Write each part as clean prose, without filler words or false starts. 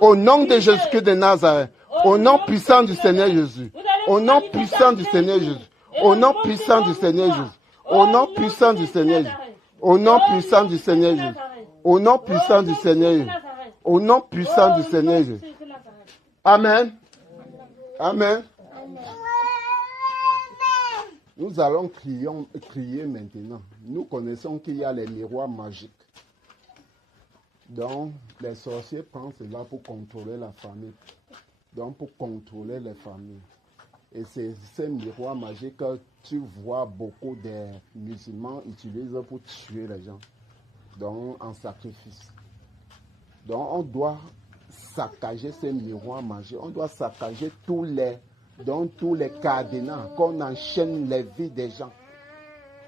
Au nom de Jésus-Christ de Nazareth. Au nom puissant du Seigneur Jésus. Au nom puissant du Seigneur Jésus. Au nom puissant du Seigneur Jésus. Au nom puissant du Seigneur Jésus. Au nom puissant du Seigneur Jésus. Au nom puissant du Seigneur Jésus. Au nom puissant du Seigneur Jésus. Amen. Amen. Nous allons crier maintenant. Nous connaissons qu'il y a les miroirs magiques. Donc, les sorciers prennent cela pour contrôler la famille. Donc, pour contrôler les familles. Et c'est ces miroirs magiques que tu vois beaucoup de musulmans utilisent pour tuer les gens. Donc, en sacrifice. Donc, on doit saccager ces miroirs magiques. On doit saccager tous les cadenas, qu'on enchaîne les vies des gens.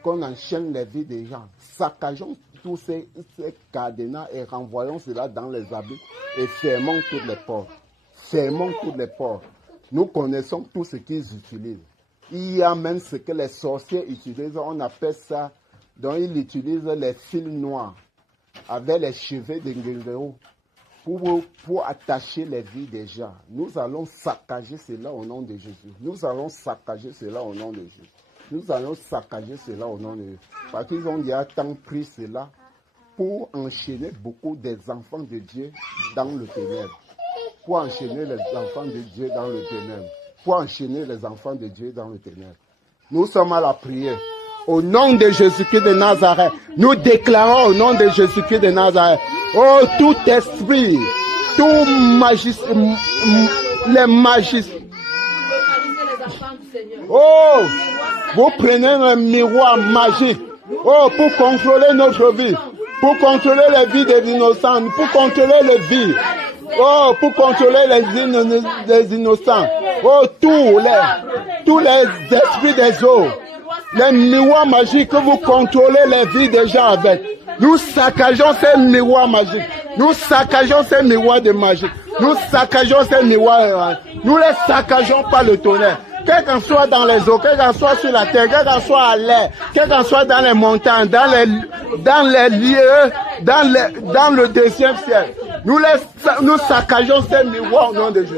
Qu'on enchaîne les vies des gens. Saccageons tous ces cadenas et renvoyons cela dans les abîmes et fermons toutes les portes. Fermons toutes les portes. Nous connaissons tout ce qu'ils utilisent. Il y a même ce que les sorciers utilisent, on appelle ça, donc ils utilisent les fils noirs avec les cheveux de Nguéléo pour attacher les vies des gens. Nous allons saccager cela au nom de Jésus. Nous allons saccager cela au nom de Jésus. Nous allons saccager cela au nom de Jésus. Parce qu'ils ont déjà tant pris cela pour enchaîner beaucoup des enfants de Dieu dans le ténèbre. Pour enchaîner les enfants de Dieu dans le ténèbre. Pour enchaîner les enfants de Dieu dans le ténèbre. Nous sommes à la prière. Au nom de Jésus-Christ de Nazareth, nous déclarons au nom de Jésus-Christ de Nazareth, oh, tout esprit, tout magicien, les magiciens. Oh, vous prenez un miroir magique, oh, pour contrôler notre vie, pour contrôler les vies des innocents, pour contrôler les vies. Oh, pour contrôler les innocents. Oh, tous les esprits des eaux. Les miroirs magiques que vous contrôlez les vies des gens avec. Nous saccageons ces miroirs magiques. Nous saccageons ces miroirs de magie. Nous saccageons ces miroirs. Nous les saccageons par le tonnerre. Quel qu'en soit dans les eaux, quel qu'en soit sur la terre, quel qu'en soit à l'air, quel qu'en soit dans les montagnes, dans les lieux, dans le deuxième ciel. Nous saccageons ces miroirs au nom de Jésus.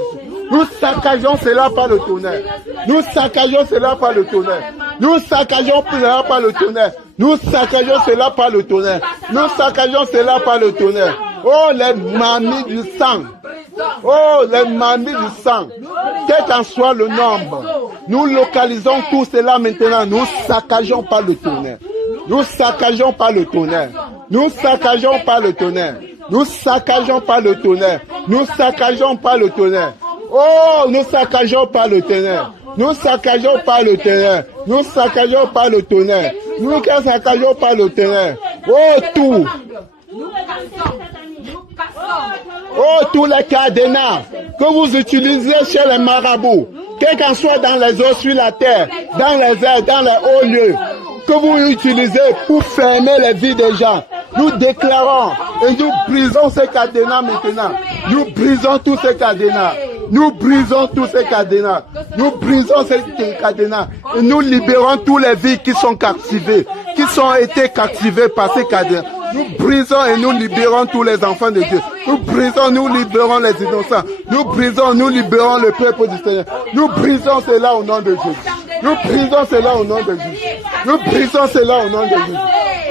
Nous saccageons cela par le tonnerre. Nous saccageons cela par le tonnerre. Nous saccageons cela par le tonnerre. Nous saccageons cela par le tonnerre. Nous saccageons cela par le tonnerre. Oh, les mamies du sang. Oh, les mamies du sang. Quel qu'en soit le nombre. Nous localisons tout cela maintenant. Nous saccageons par le tonnerre. Nous saccageons par le tonnerre. Nous saccageons par le tonnerre. Nous saccageons par le tonnerre. Nous saccageons par le tonnerre. Oh, nous saccageons par le tonnerre. Nous saccageons par le tonnerre. Nous saccageons par le tonnerre. Nous saccageons par le tonnerre. Oh, tout. Oh, tous les cadenas que vous utilisez chez les marabouts, quel qu'en soit dans les eaux, sur la terre, dans les airs, dans les hauts lieux, que vous utilisez pour fermer les vies des gens. Nous déclarons et nous brisons ces cadenas maintenant. Nous brisons tous ces cadenas. Nous brisons tous ces cadenas. Nous brisons ces cadenas. Et nous libérons tous les vies qui sont captivées, qui ont été captivées par ces cadenas. Nous brisons et nous libérons tous les enfants de Dieu. Nous brisons, nous libérons les innocents. Nous brisons, nous libérons le peuple du Seigneur. Nous brisons cela au nom de Jésus. Nous brisons cela au nom de Jésus. Nous brisons cela au nom de Jésus.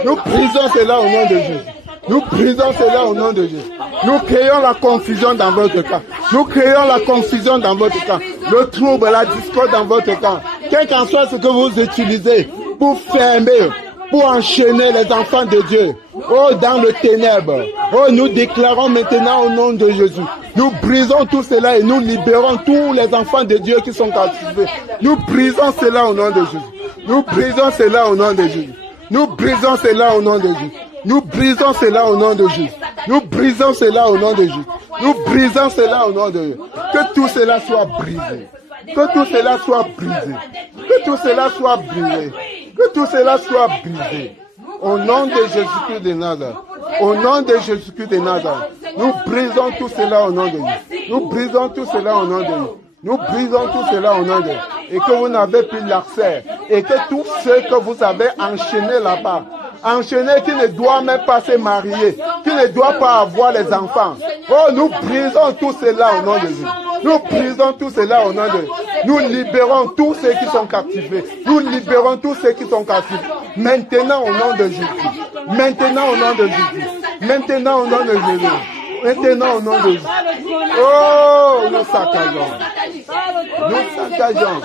Nous brisons cela au nom de Jésus. Nous brisons cela au nom de Jésus. Nous créons la confusion dans votre camp. Nous créons la confusion dans votre camp. Le trouble, la discorde dans votre camp. Quel qu'en soit ce que vous utilisez pour fermer, pour enchaîner les enfants de Dieu. Oh, dans le ténèbre. Oh, nous déclarons maintenant au nom de Jésus. Nous brisons tout cela et nous libérons tous les enfants de Dieu qui sont captivés. Nous brisons cela au nom de Jésus. Nous brisons cela au nom de Jésus. Nous brisons cela au nom de Jésus. Nous brisons cela au nom de Jésus. Nous brisons cela au nom de Jésus. Nous brisons cela au nom de Jésus. Que tout cela soit brisé. Que tout cela soit brisé. Que tout cela soit brisé. Que tout cela soit brisé. Au nom de Jésus-Christ de Nazareth. Au nom de Jésus-Christ de Nazareth. Nous brisons tout cela au nom de Jésus. Nous brisons tout cela au nom de Jésus. Nous brisons tout cela au nom de Jésus. Et que vous n'avez plus l'accès. Et que tous ceux que vous avez enchaînés là-bas, enchaîné, qui ne doit même pas se marier, qui ne doit pas avoir les enfants. Oh, nous brisons tout cela au nom de Jésus. Nous brisons tout cela au nom de Jésus. Nous libérons tous ceux qui sont captivés. Nous libérons tous ceux qui sont captifs. Maintenant au nom de Jésus. Maintenant au nom de Jésus. Maintenant au nom de Jésus. Maintenant au nom de Jésus. Oh, nous saccageons. Nous saccageons.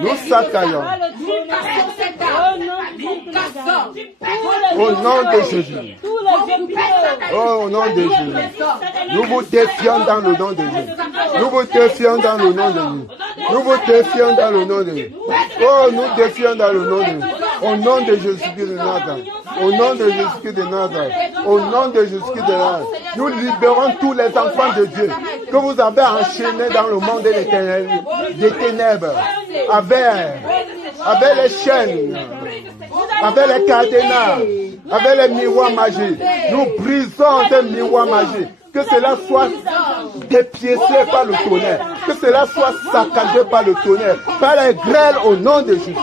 Nous saccageons. Au nom de Jésus. Oh, au nom de Jésus. Nous vous défions dans le nom de Jésus. Nous vous défions dans le nom de Jésus. Nous vous défions dans le nom de Jésus. Oh, nous défions dans le nom de Jésus. Au nom de Jésus-Christ de Nazareth. Au nom de Jésus-Christ de Nazareth. Au nom de Jésus-Christ de Nazareth. Nous libérons tous les enfants de Dieu que vous avez enchaînés dans le monde des ténèbres. Avec les chaînes, avec les cadenas, avec les miroirs magiques. Nous brisons ces miroirs magiques. Que cela soit dépiécé par le tonnerre. Que cela soit saccagé par le tonnerre. Par les grêles au nom de Jésus.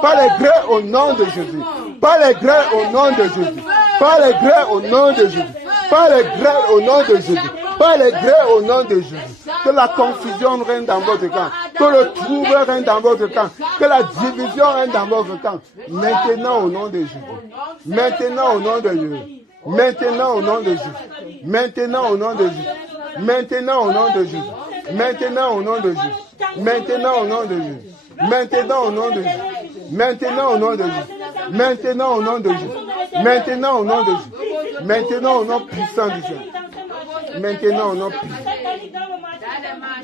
Par les grêles au nom de Jésus. Par les grêles au nom de Jésus. Par les grêles au nom de Jésus. Par les grêles au nom de Jésus. Par les grêles au nom de Jésus. Que la confusion règne dans votre camp. Que le trouble règne dans votre camp. Que la division règne dans votre camp. Maintenant au nom de Jésus. Maintenant au nom de Jésus. Maintenant au nom de Jésus. Maintenant au nom de Jésus. Maintenant au nom de Jésus. Maintenant au nom de Jésus. Maintenant au nom de Jésus. Maintenant au nom de Jésus. Maintenant au nom de Jésus. Maintenant au nom de Jésus. Maintenant au nom de Jésus. Maintenant au nom puissant du Seigneur. Maintenant au nom puissant.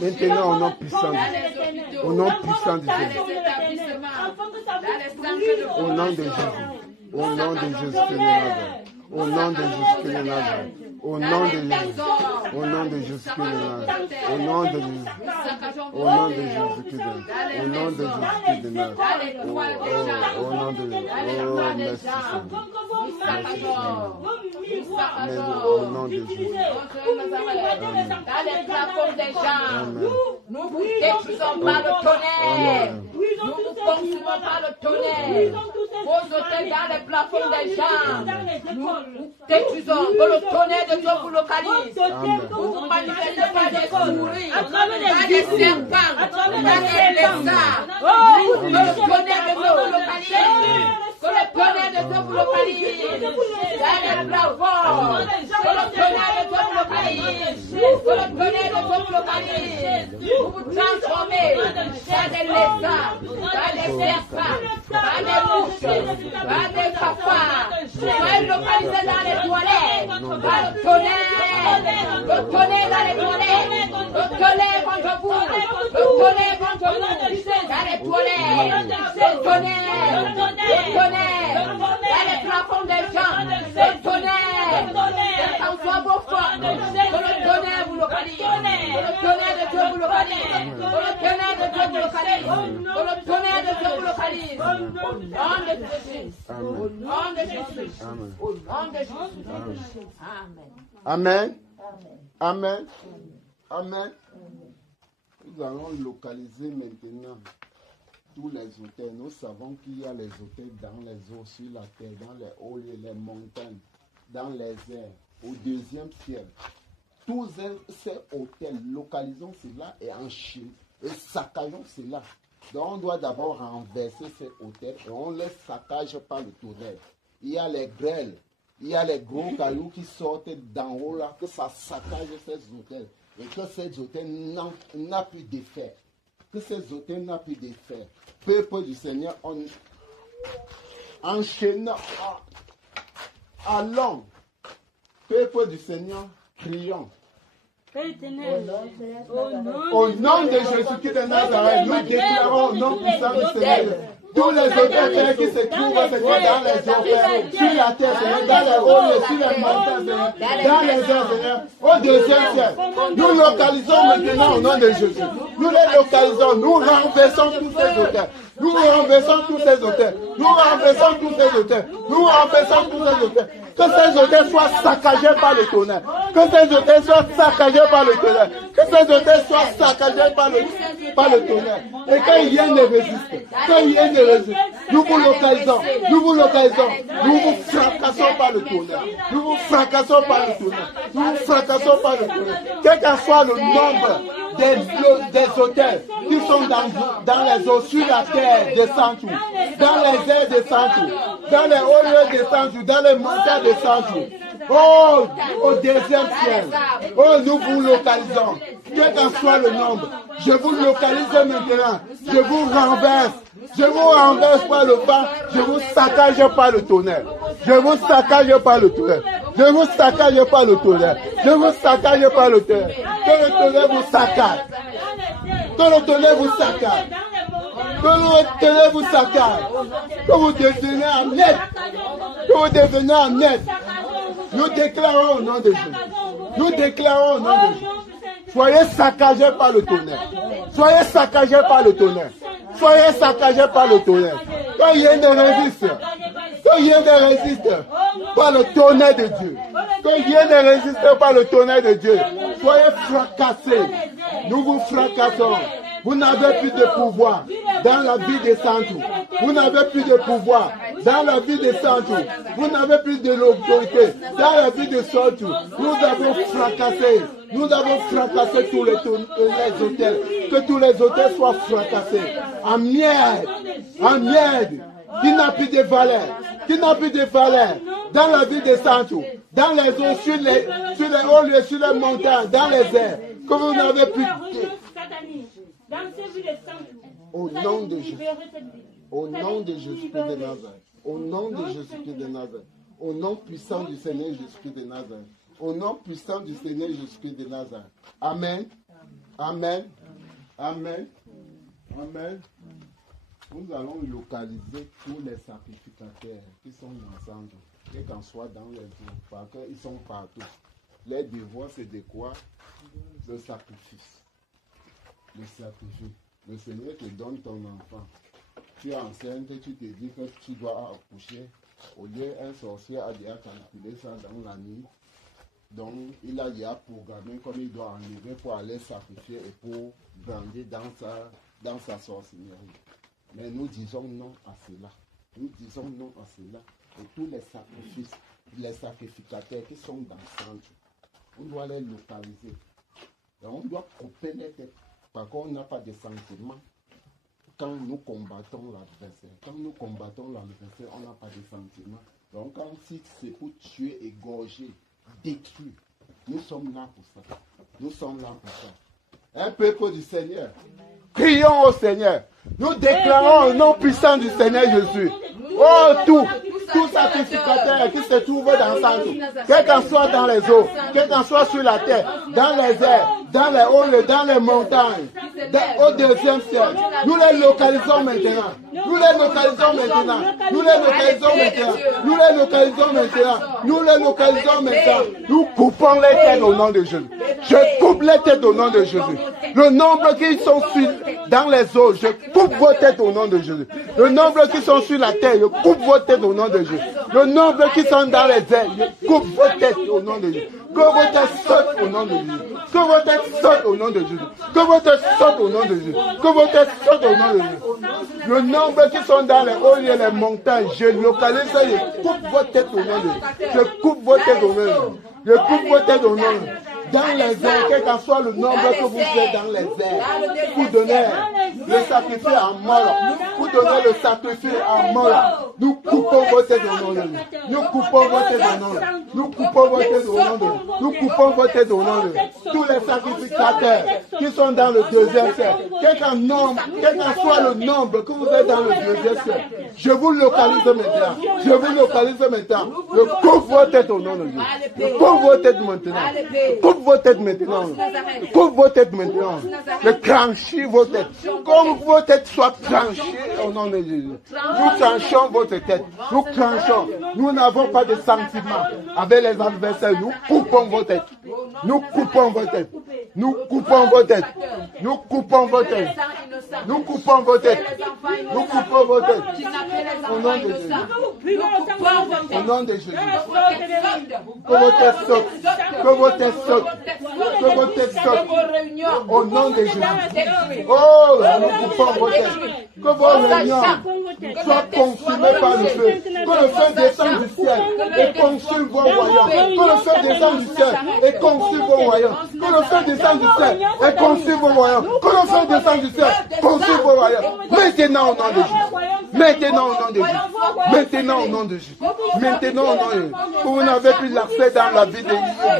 Maintenant au nom puissant du Seigneur. Au nom puissant du Seigneur. Au nom de Jésus. Au nom de Jésus. Au nom de Jésus de Nazareth. Au nom de Jésus. Au nom de Jésus de Nazareth. Au nom de Jésus. Au nom de Jésus de Nazareth. Au nom de Jésus de Nazareth. Au nom de Jésus. Oh, merci Seigneur. Au nom de Jésus. Dans les plafonds des gens, nous vous détruisons par le tonnerre. Nous vous consumons par le tonnerre. Vos hôtels dans les plafonds des gens. Nous détruisons. Que le tonnerre de Dieu vous localise. Vous vous manifestez par des souris, par des serpents, par des lézards. Que le tonnerre de Dieu vous localise. Que le tonnerre de Dieu vous localise. Dans les plafonds. Que le tonnerre de Dieu vous localise. Que le tonnerre de Dieu vous localise. Vous vous transformez dans des lézards, dans des serpents, dans des mouches, dans des cafards. Soyez localisés dans les toilettes. Dans le tonnerre dans les toilettes. Le tonnerre contre vous. Le tonnerre contre vous. Dans les toilettes. Le tonnerre. Le tonnerre. Dans les plafonds des gens. Le tonnerre. Quelles qu'en soient vos forces. Que le tonnerre vous localise. Que le tonnerre de Dieu vous localise. Que le tonnerre de Dieu vous localise. Que le tonnerre de Dieu vous localise. Au nom de Jésus. Au nom de Jésus. Au nom de Jésus. Amen. Amen. Amen. Nous allons localiser maintenant tous les hôtels. Nous savons qu'il y a les hôtels dans les eaux, sur la terre, dans les hauts lieux, les montagnes, dans les airs, au deuxième ciel. Tous ces hôtels, localisons cela et enchaînons et saccageons cela. Donc on doit d'abord renverser ces hôtels et on les saccage par le tonnerre. Il y a les grêles, il y a les gros cailloux qui sortent d'en haut là, que ça saccage ces hôtels et que ces hôtels n'ont plus d'effet. Que ces hôtels n'ont plus d'effet. Peuple du Seigneur, on enchaînant. Allons, peuple du Seigneur, crions. Au nom de Jésus-Christ de Nazareth, nous déclarons au nom puissant du Seigneur. Tous les hôtels qui se trouvent dans les enfers, sur la terre, Seigneur, dans les hauts, sur les montagnes, Seigneur, dans les airs, Seigneur, au deuxième ciel. Nous localisons maintenant au nom de Jésus. Nous les localisons, nous renversons tous ces hôtels. Nous renversons tous ces autels. Nous renversons tous ces autels. Nous renversons tous ces autels. Que ces hôtels soient saccagés par le tonnerre. Que ces hôtels soient saccagés par le tonnerre. Que ces hôtels soient saccagés par le tonnerre. Et que rien ne résiste. Que rien ne résiste. Nous vous localisons. Nous vous localisons. Nous vous fracassons par le tonnerre. Nous vous fracassons par le tonnerre. Nous vous fracassons par le tonnerre. Quel qu'en soit le nombre des hôtels qui sont dans les eaux, sur la terre, descendent dans les airs, descendent dans les hauts lieux, descendent dans les montagnes, descendent. Oh, au deuxième ciel. Oh, nous vous localisons. Quel qu'en soit le nombre, je vous localise maintenant. Je vous renverse. Je vous renverse par le vent. Je vous saccage par le tonnerre. Je vous saccage par le tonnerre. Je vous saccage par le tonnerre. Je vous saccage par le tonnerre. Que le tonnerre vous saccage. Que le tonnerre vous saccage. Que le tonnerre vous saccage. Que vous devenez en net. Que vous devenez en net. Nous déclarons au nom de Jésus. Nous déclarons au nom de Jésus. Soyez saccagés par le tonnerre. Soyez saccagés par le tonnerre. Soyez saccagés par le tonnerre. Que rien ne résiste. Que rien ne résiste par le tonnerre de Dieu. Que rien ne résiste par le tonnerre de Dieu. Soyez fracassés. Nous vous fracassons. Vous n'avez plus de pouvoir dans la vie des saints. Vous n'avez plus de pouvoir dans la vie des saints. Vous n'avez plus de l'autorité dans la vie des saints. Nous avons fracassé. Nous avons fracassé tous les hôtels. Que tous les hôtels soient fracassés. En miettes. En miettes. Qui n'a plus de valeur. Qui n'a plus de valeur dans la vie des saints. Dans les eaux, sur les hauts lieux, sur les montagnes, dans les airs. Que vous n'avez plus de... Au nom de Jésus. Au nom de Jésus-Christ de Nazareth. Au nom de Jésus-Christ de Nazareth. Au nom puissant du Seigneur Jésus-Christ de Nazareth. Au nom puissant du Seigneur Jésus-Christ de Nazareth. Amen. Amen. Amen. Amen. Nous allons localiser tous les sacrificateurs qui sont ensemble, quel qu'en soit dans les eaux, parce qu'ils sont partout. Les devoirs, c'est de quoi? Le sacrifice. Le sacrifice. Le Seigneur te donne ton enfant. Tu es enceinte, tu te dis que tu dois accoucher. Au lieu, un sorcier a déjà calculé ça dans la nuit. Donc, il a déjà programmé comme il doit enlever pour aller sacrifier et pour grandir dans sa sorcellerie. Mais nous disons non à cela. Nous disons non à cela. Et tous les sacrifices, les sacrificateurs qui sont dans le centre, on doit les localiser. Et on doit couper les têtes. Par contre, on n'a pas de sentiment quand nous combattons l'adversaire. Quand nous combattons l'adversaire, on n'a pas de sentiment. Donc, quand si c'est pour tuer, égorger, détruire, nous sommes là pour ça. Nous sommes là pour ça. Un peuple du Seigneur. Prions au Seigneur. Nous déclarons au nom puissant du Seigneur Jésus. Oh, tout sacrificateur qui se trouve dans sa vie, quel qu'en soit dans les eaux, quel qu'en soit sur la terre, dans les airs, dans les hauts lieux, dans les montagnes, au deuxième ciel, nous les localisons maintenant. Nous les localisons maintenant. Nous les localisons maintenant. Nous les localisons maintenant. Nous les localisons maintenant. Nous coupons les têtes au nom de Jésus. Je coupe les têtes au nom de Jésus. Le nombre qui sont dans les eaux, je coupe vos têtes au nom de Jésus. Le nombre qui sont sur la terre, je coupe vos têtes au nom de Jésus. Le nombre qui sont dans les airs, je coupe vos têtes au nom de Jésus. Que vos têtes sautent au nom de Jésus. Que vos têtes sautent au nom de Jésus. Que vos têtes sautent au nom de Jésus. Que vos têtes sautent au nom de Jésus. Le nombre qui sont dans les hauts lieux, les montagnes, je localise ça, je coupe vos têtes au nom de Jésus. Je coupe vos têtes au nom de Jésus. Je coupe vos têtes au nom de Jésus. Dans les airs, quel qu'en soit le nombre que vous faites dans les airs, vous donnez le sacrifice en mort. Vous donnez le sacrifice en mort. Nous coupons vos têtes au nom de Dieu. Nous coupons vos têtes au nom de Dieu. Nous coupons vos têtes au nom de Dieu. Nous coupons vos têtes au nom de Dieu. Tous les sacrificateurs qui sont dans le deuxième cercle, quel qu'en soit le nombre que vous êtes dans le deuxième cercle, je vous localise maintenant. Je vous localise maintenant. Je coupe vos têtes au nom de Dieu. Je coupe vos têtes maintenant. Coupe vos têtes maintenant. Coupe vos têtes maintenant. Je cranchis vos têtes. Comme vos têtes soient tranchées au nom de Jésus. Nous tranchons votre tête. Nous tranchons. Nous n'avons pas de sentiments avec les adversaires. Nous coupons vos têtes. Nous coupons vos têtes. Nous coupons vos têtes. Nous coupons vos têtes. Nous coupons vos têtes. Nous coupons vos têtes. Au nom de Jésus. Au nom de Jésus. Que vos têtes sautent. Que vos têtes sautent. Que vos têtes sautent. Au nom de Jésus. Oh, nous coupons vos têtes. Que vos réunions soient consumées par le feu. Que le feu descende du ciel et consume vos royaumes. Que le feu descende du ciel et consume vos royaumes. Que le feu descende du ciel et consume vos royaumes. Que le feu descende du ciel et consume vos royaumes. Maintenant au nom de Jésus. Maintenant au nom de Jésus. Maintenant au nom de Jésus. Maintenant au nom de Jésus. Vous n'avez plus l'accès dans la vie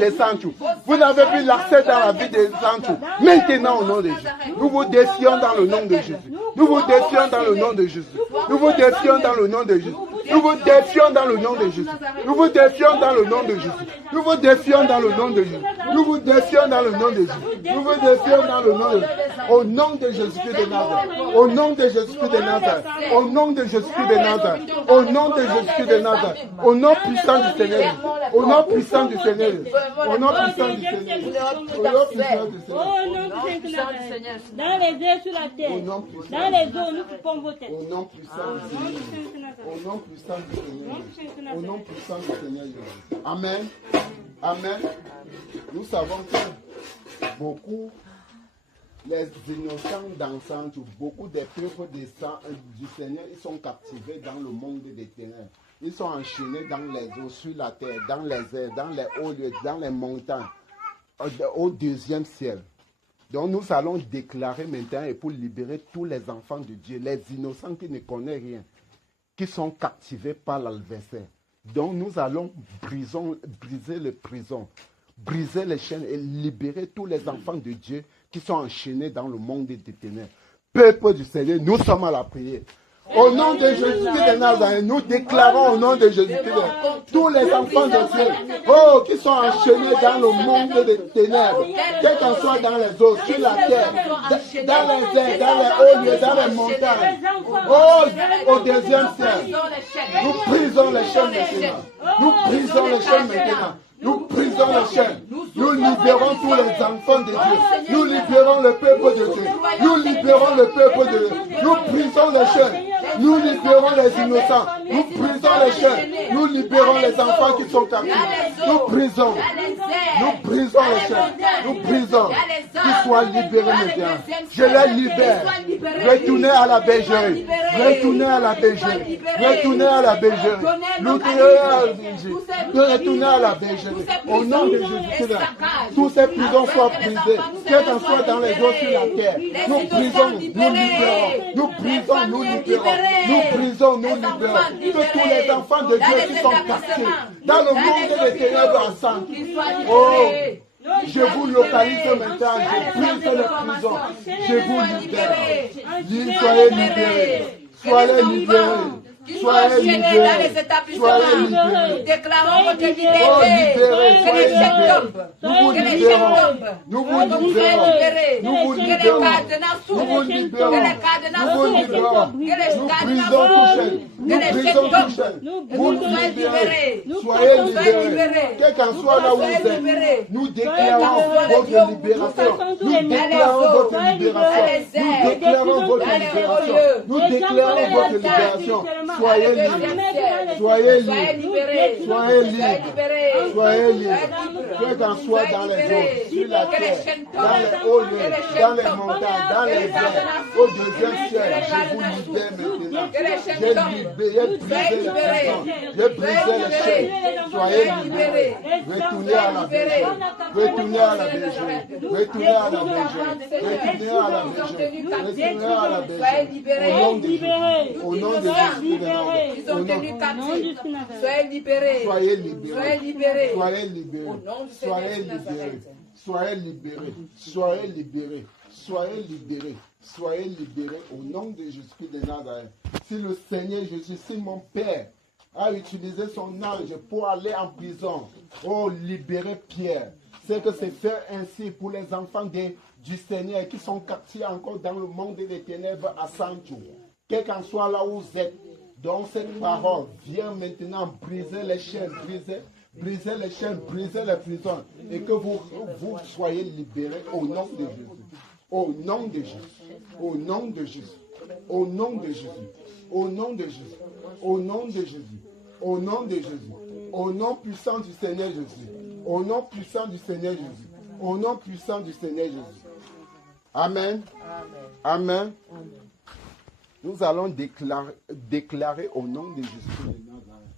des saints. Vous n'avez plus l'accès dans la vie des saints. Maintenant au nom de Jésus. Nous vous défions dans le nom de Jésus. Nous vous défions dans le nom de Jésus. Nous vous défions dans le nom de Jésus. Nous vous défions dans le nom de Jésus. Nous vous défions dans le nom de Jésus. Nous vous défions dans le nom de Jésus. Nous vous défions dans le nom de Jésus. Nous vous défions dans le nom de Jésus. Au nom de Jésus-Christ de Nazareth. Au nom de Jésus-Christ de Nazareth. Au nom de Jésus-Christ de Nazareth. Au nom de Jésus-Christ de Nazareth. Au nom puissant du Seigneur. Au nom puissant du Seigneur. Au nom puissant du Seigneur. Au nom puissant du Seigneur. Au nom du Seigneur. Dans les airs sur la terre. Dans les eaux, nous coupons vos têtes. Au nom puissant du Seigneur. Au nom puissant du Seigneur. Au nom puissant du Seigneur. Amen. Amen. Nous savons que beaucoup, les innocents dansants, beaucoup des peuples du Seigneur, ils sont captivés dans le monde des ténèbres. Ils sont enchaînés dans les eaux, sur la terre, dans les airs, dans les hauts lieux, dans les montagnes, au deuxième ciel. Donc nous allons déclarer maintenant et pour libérer tous les enfants de Dieu, les innocents qui ne connaissent rien, qui sont captivés par l'adversaire. Donc nous allons briser les prisons, briser les chaînes et libérer tous les enfants de Dieu qui sont enchaînés dans le monde des ténèbres. Peuple du Seigneur, nous sommes à la prière. Au nom de Jésus-Christ de Nazareth, nous déclarons au nom de Jésus-Christ tous les enfants de Dieu, oh, qui sont enchaînés dans le monde des ténèbres, quel qu'en soit dans les eaux, sur la terre, dans les airs, dans les hauts lieux, dans les montagnes, oh, au deuxième ciel. Nous brisons les chaînes maintenant. Nous brisons les chaînes maintenant. Nous brisons les chaînes. Nous libérons tous les enfants de Dieu. Nous libérons le peuple de Dieu. Nous libérons le peuple de Dieu. Nous brisons les chaînes. Nous libérons les innocents. Nous brisons les chaînes. Nous libérons les enfants qui sont captifs. Nous brisons. Nous brisons les chaînes. Nous brisons. Qu'ils soient libérés maintenant. Je les libère. Retournez à la bergerie. Retournez à la bergerie. Retournez à la bergerie. Retournez à la bergerie. Au nom de Jésus-Christ, tous ces prisons soient brisées, quel qu'en soit dans les eaux sur la terre. Nous brisons, nous libérons. Nous brisons, nous libérons. Nous brisons, nous libérons. Que tous les enfants de Dieu qui sont captifs dans le monde des ténèbres ensemble. Oh, je vous localise maintenant, je brise les prisons. Je vous libère. Soyez libérés. Soyez libérés. Soyez libérés dans les établissements. Nous déclarons votre liberté. Que les chaînes tombent. Que les chaînes tombent. Nous vous libérons. Nous vous libérons. Que les cadenas s'ouvrent. Que les cadenas s'ouvrent. Que les cadenas s'ouvrent. Que les chaînes tombent. Vous soyez libérés. Soyez libérés. Quel qu'en soit là où vous êtes, nous déclarons votre libération. Nous déclarons votre libération. Nous déclarons votre libération. Nous déclarons votre libération. Soyez libres, soyez libres, soyez libres, soyez libres, quel qu'en soit dans les eaux, sur la terre, dans les hauts lieux, dans les montagnes, dans les airs, au deuxième ciel, je vous libère maintenant. J'ai brisé les prisons, j'ai brisé les chaînes, soyez libérés, retournez à la bergerie, retournez à la bergerie, retournez à la bergerie, retournez à la bergerie, retournez à la bergerie, au nom de Jésus. Ils ont tenu captifs. Soyez libérés. Soyez libérés. Soyez libérés. Soyez libérés. Soyez libérés. Soyez libérés. Soyez libérés. Soyez libérés. Soyez libérés au nom de Jésus-Christ de Nazareth. Si le Seigneur Jésus, si mon Père a utilisé son ange pour aller en prison, oh, libérez Pierre. c'est que c'est fait ainsi pour les enfants du Seigneur qui sont captifs encore dans le monde des ténèbres à Sancho. Quel qu'en soit là où vous êtes, donc cette parole vient maintenant briser les chaînes, briser les chaînes, briser les prisons, et que vous soyez libérés au nom de Jésus. Au nom de Jésus. Au nom de Jésus. Au nom de Jésus. Au nom de Jésus. Au nom de Jésus. Au nom de Jésus. Au nom puissant du Seigneur Jésus. Au nom puissant du Seigneur Jésus. Au nom puissant du Seigneur Jésus. Amen. Amen. Nous allons déclarer au nom de Jésus de Nazareth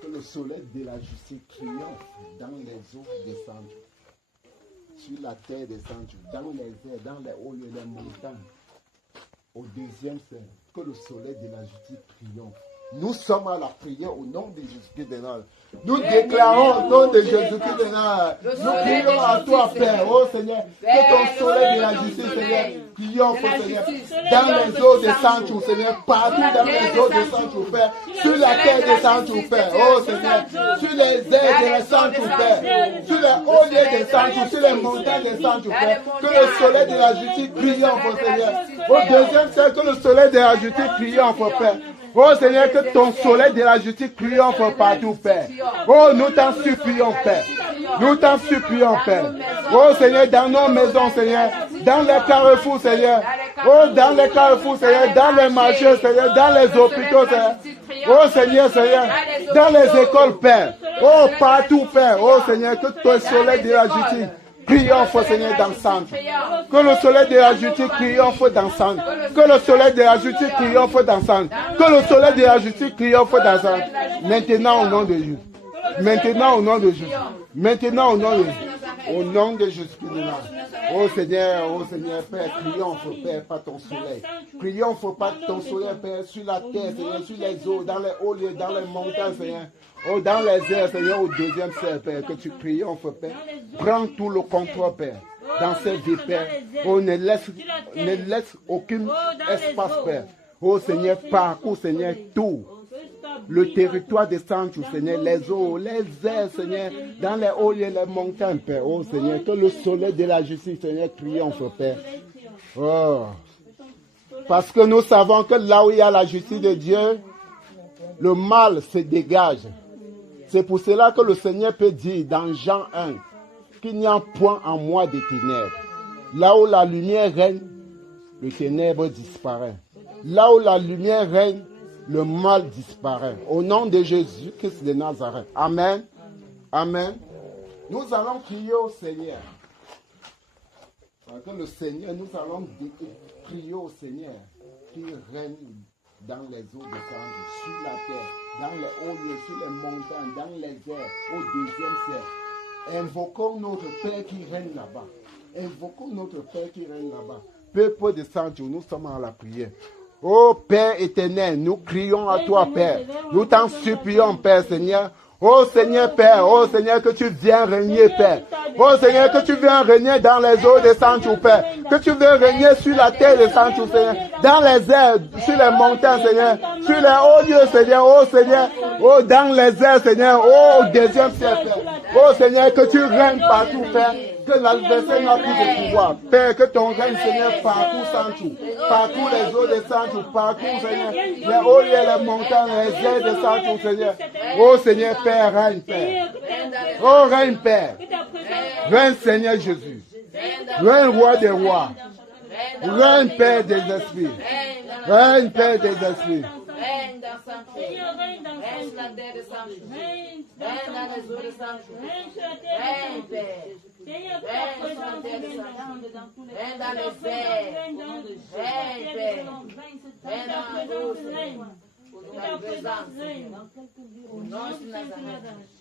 que le soleil de la justice triomphe dans les eaux descendues, sur la terre descendue, dans les airs, dans les hauts lieux, les montagnes. Au deuxième cercle, que le soleil de la justice triomphe. Nous sommes à la prière au nom de Jésus-Christ de Nazareth. Nous déclarons au nom de Jésus-Christ de Nazareth. Nous prions à toi, Père, oh Seigneur, que ton soleil de la justice, Seigneur, triomphe, Seigneur, dans les eaux des sanctuaires, Seigneur, partout dans les eaux des sanctuaires, Père, sur la terre des sanctuaires, Père, oh Seigneur, sur les airs des sanctuaires, Père, sur les hauts lieux des sanctuaires, sur les montagnes des sanctuaires, Père, que le soleil de la justice triomphe, Seigneur. Au deuxième cercle, que le soleil de la justice triomphe, Père. Oh Seigneur, que ton soleil de la justice triomphe partout, Père. Oh, nous t'en supplions, Père. Nous t'en supplions, Père. Oh Seigneur, dans nos maisons, Seigneur, dans les carrefours, Seigneur. Oh, dans les carrefours, Seigneur, dans les marchés, Seigneur, dans les hôpitaux, Seigneur. Oh Seigneur, Seigneur, dans les écoles, Père. Oh, partout, Père. Oh Seigneur, que ton soleil de la justice triomphe, Seigneur, dans le centre. Que le soleil de la justice triomphe dans le centre. Que le soleil de la justice triomphe dans le centre. Que le soleil de la justice triomphe dans le centre. Maintenant, au nom de Jésus. Maintenant, au nom de Jésus. Maintenant, au nom de Jésus. Au nom de Jésus-Christ. Oh Seigneur, Père, triomphe, Père, par ton soleil. Triomphe par ton soleil, Père, sur la terre, Seigneur, sur les eaux, dans les hauts lieux, dans les montagnes, Seigneur. Oh, dans les airs, Seigneur, au deuxième cercle, Père, que tu triomphes, Père. Prends tout le contrôle, Père, dans cette vie, Père. Oh, ne laisse aucun espace, Père. Oh, Seigneur, parcours, Seigneur, tout. Le territoire des centres, Seigneur, les eaux, les airs, Seigneur, dans les hauts lieux, les montagnes, Père. Oh, Seigneur, que le soleil de la justice, Seigneur, triomphe, Père. Oh. Parce que nous savons que là où il y a la justice de Dieu, le mal se dégage. C'est pour cela que le Seigneur peut dire dans Jean 1 qu'il n'y a point en moi de ténèbres. Là où la lumière règne, le ténèbre disparaît. Là où la lumière règne, le mal disparaît. Au nom de Jésus-Christ de Nazareth. Amen. Amen. Nous allons prier au Seigneur. Parce que le Seigneur, nous allons prier au Seigneur qui règne dans les eaux descendues, sur la terre, dans les hauts lieux, sur les montagnes, dans les airs, au deuxième cercle. Invoquons notre Père qui règne là-bas. Invoquons notre Père qui règne là-bas. Peuple de Saint-Dieu, nous sommes à la prière. Oh Père éternel, nous crions à toi, Père. Nous t'en supplions, Père Seigneur. Oh Seigneur Père, oh Seigneur, que tu viens régner, Père. Oh Seigneur, que tu viens régner dans les eaux des sanctuaires, Père. Que tu viens régner sur la terre des sanctuaires, Seigneur. Dans les airs, sur les montagnes, Seigneur. Sur les hauts lieux, Seigneur. Oh Seigneur, oh dans les airs, Seigneur. Oh au deuxième ciel, Père. Oh Seigneur, que tu règnes partout, Père. Que l'adversaire n'a plus de pouvoir. Père, que ton règne, Seigneur, partout Santou. Partout les eaux des Santou. Partout, Seigneur. Les hauts lieux, les montagnes, les airs des Santou, Seigneur. Oh Seigneur, Père, règne, Père. Oh, règne, Père. Règne, Seigneur Jésus. Règne, roi des rois. Règne, Père des esprits. Règne, Père des esprits. Règne dans Saint-Pierre. Règne sur la terre de Saint-Pierre. Règne dans les eaux de Saint-Pierre. Règne, Père. Règne sur la terre de Saint-Pierre. Règne dans les airs. Règne, Père. Règne dans la eau, Seigneur. Pour ta présence, Seigneur. Au nom de Nazareth.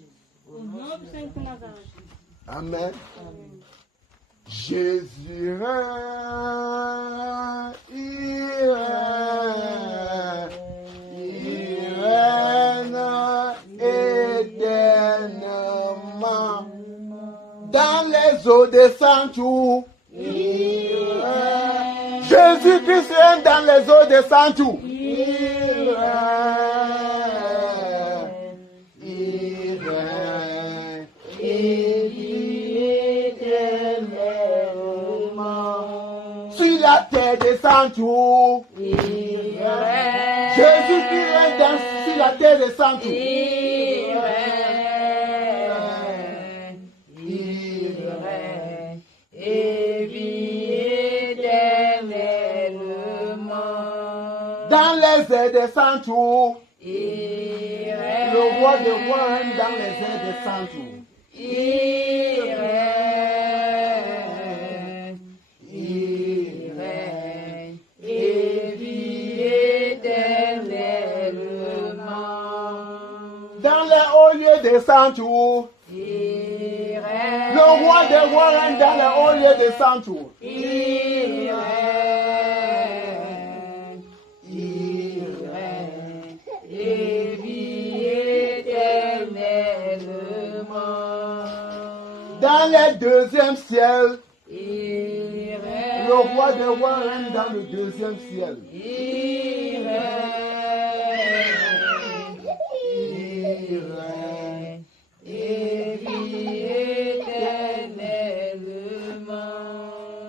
Au nom de Saint-Nazareth. Amen. Jésus règne, il règne éternellement dans les eaux des sanctuaires. Jésus-Christ règne dans les eaux des sanctuaires. Il règne. la terre descend tout. Jésus qui règne sur la terre descend tout. Dans les airs descend tout. Le roi des rois règne dans les airs descend tout. Dans les hauts lieux descend tout. Le roi des rois règne dans les hauts lieux descend tout. Dans le deuxième ciel, le roi des rois règne dans le deuxième ciel.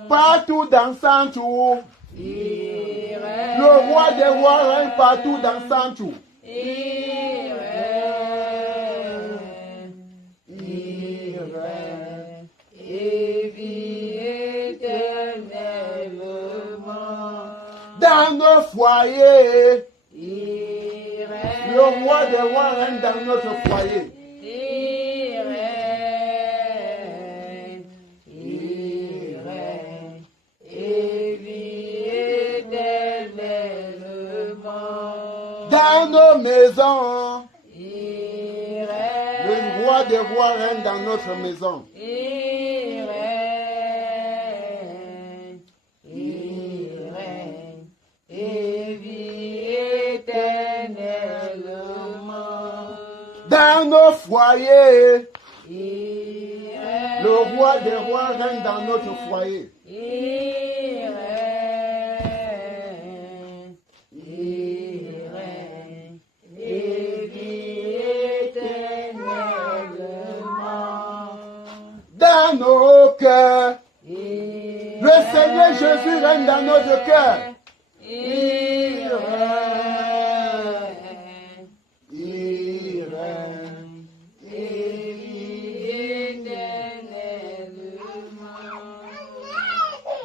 Partout dans son tour, le roi des rois règne partout dans son tour. Dans nos foyers, le roi des rois règne dans notre foyer. Dans nos maisons, le roi des rois règne dans notre maison. Dans nos foyers, le roi des rois règne dans notre foyer. Dans nos cœurs, le Seigneur Jésus règne dans notre cœur.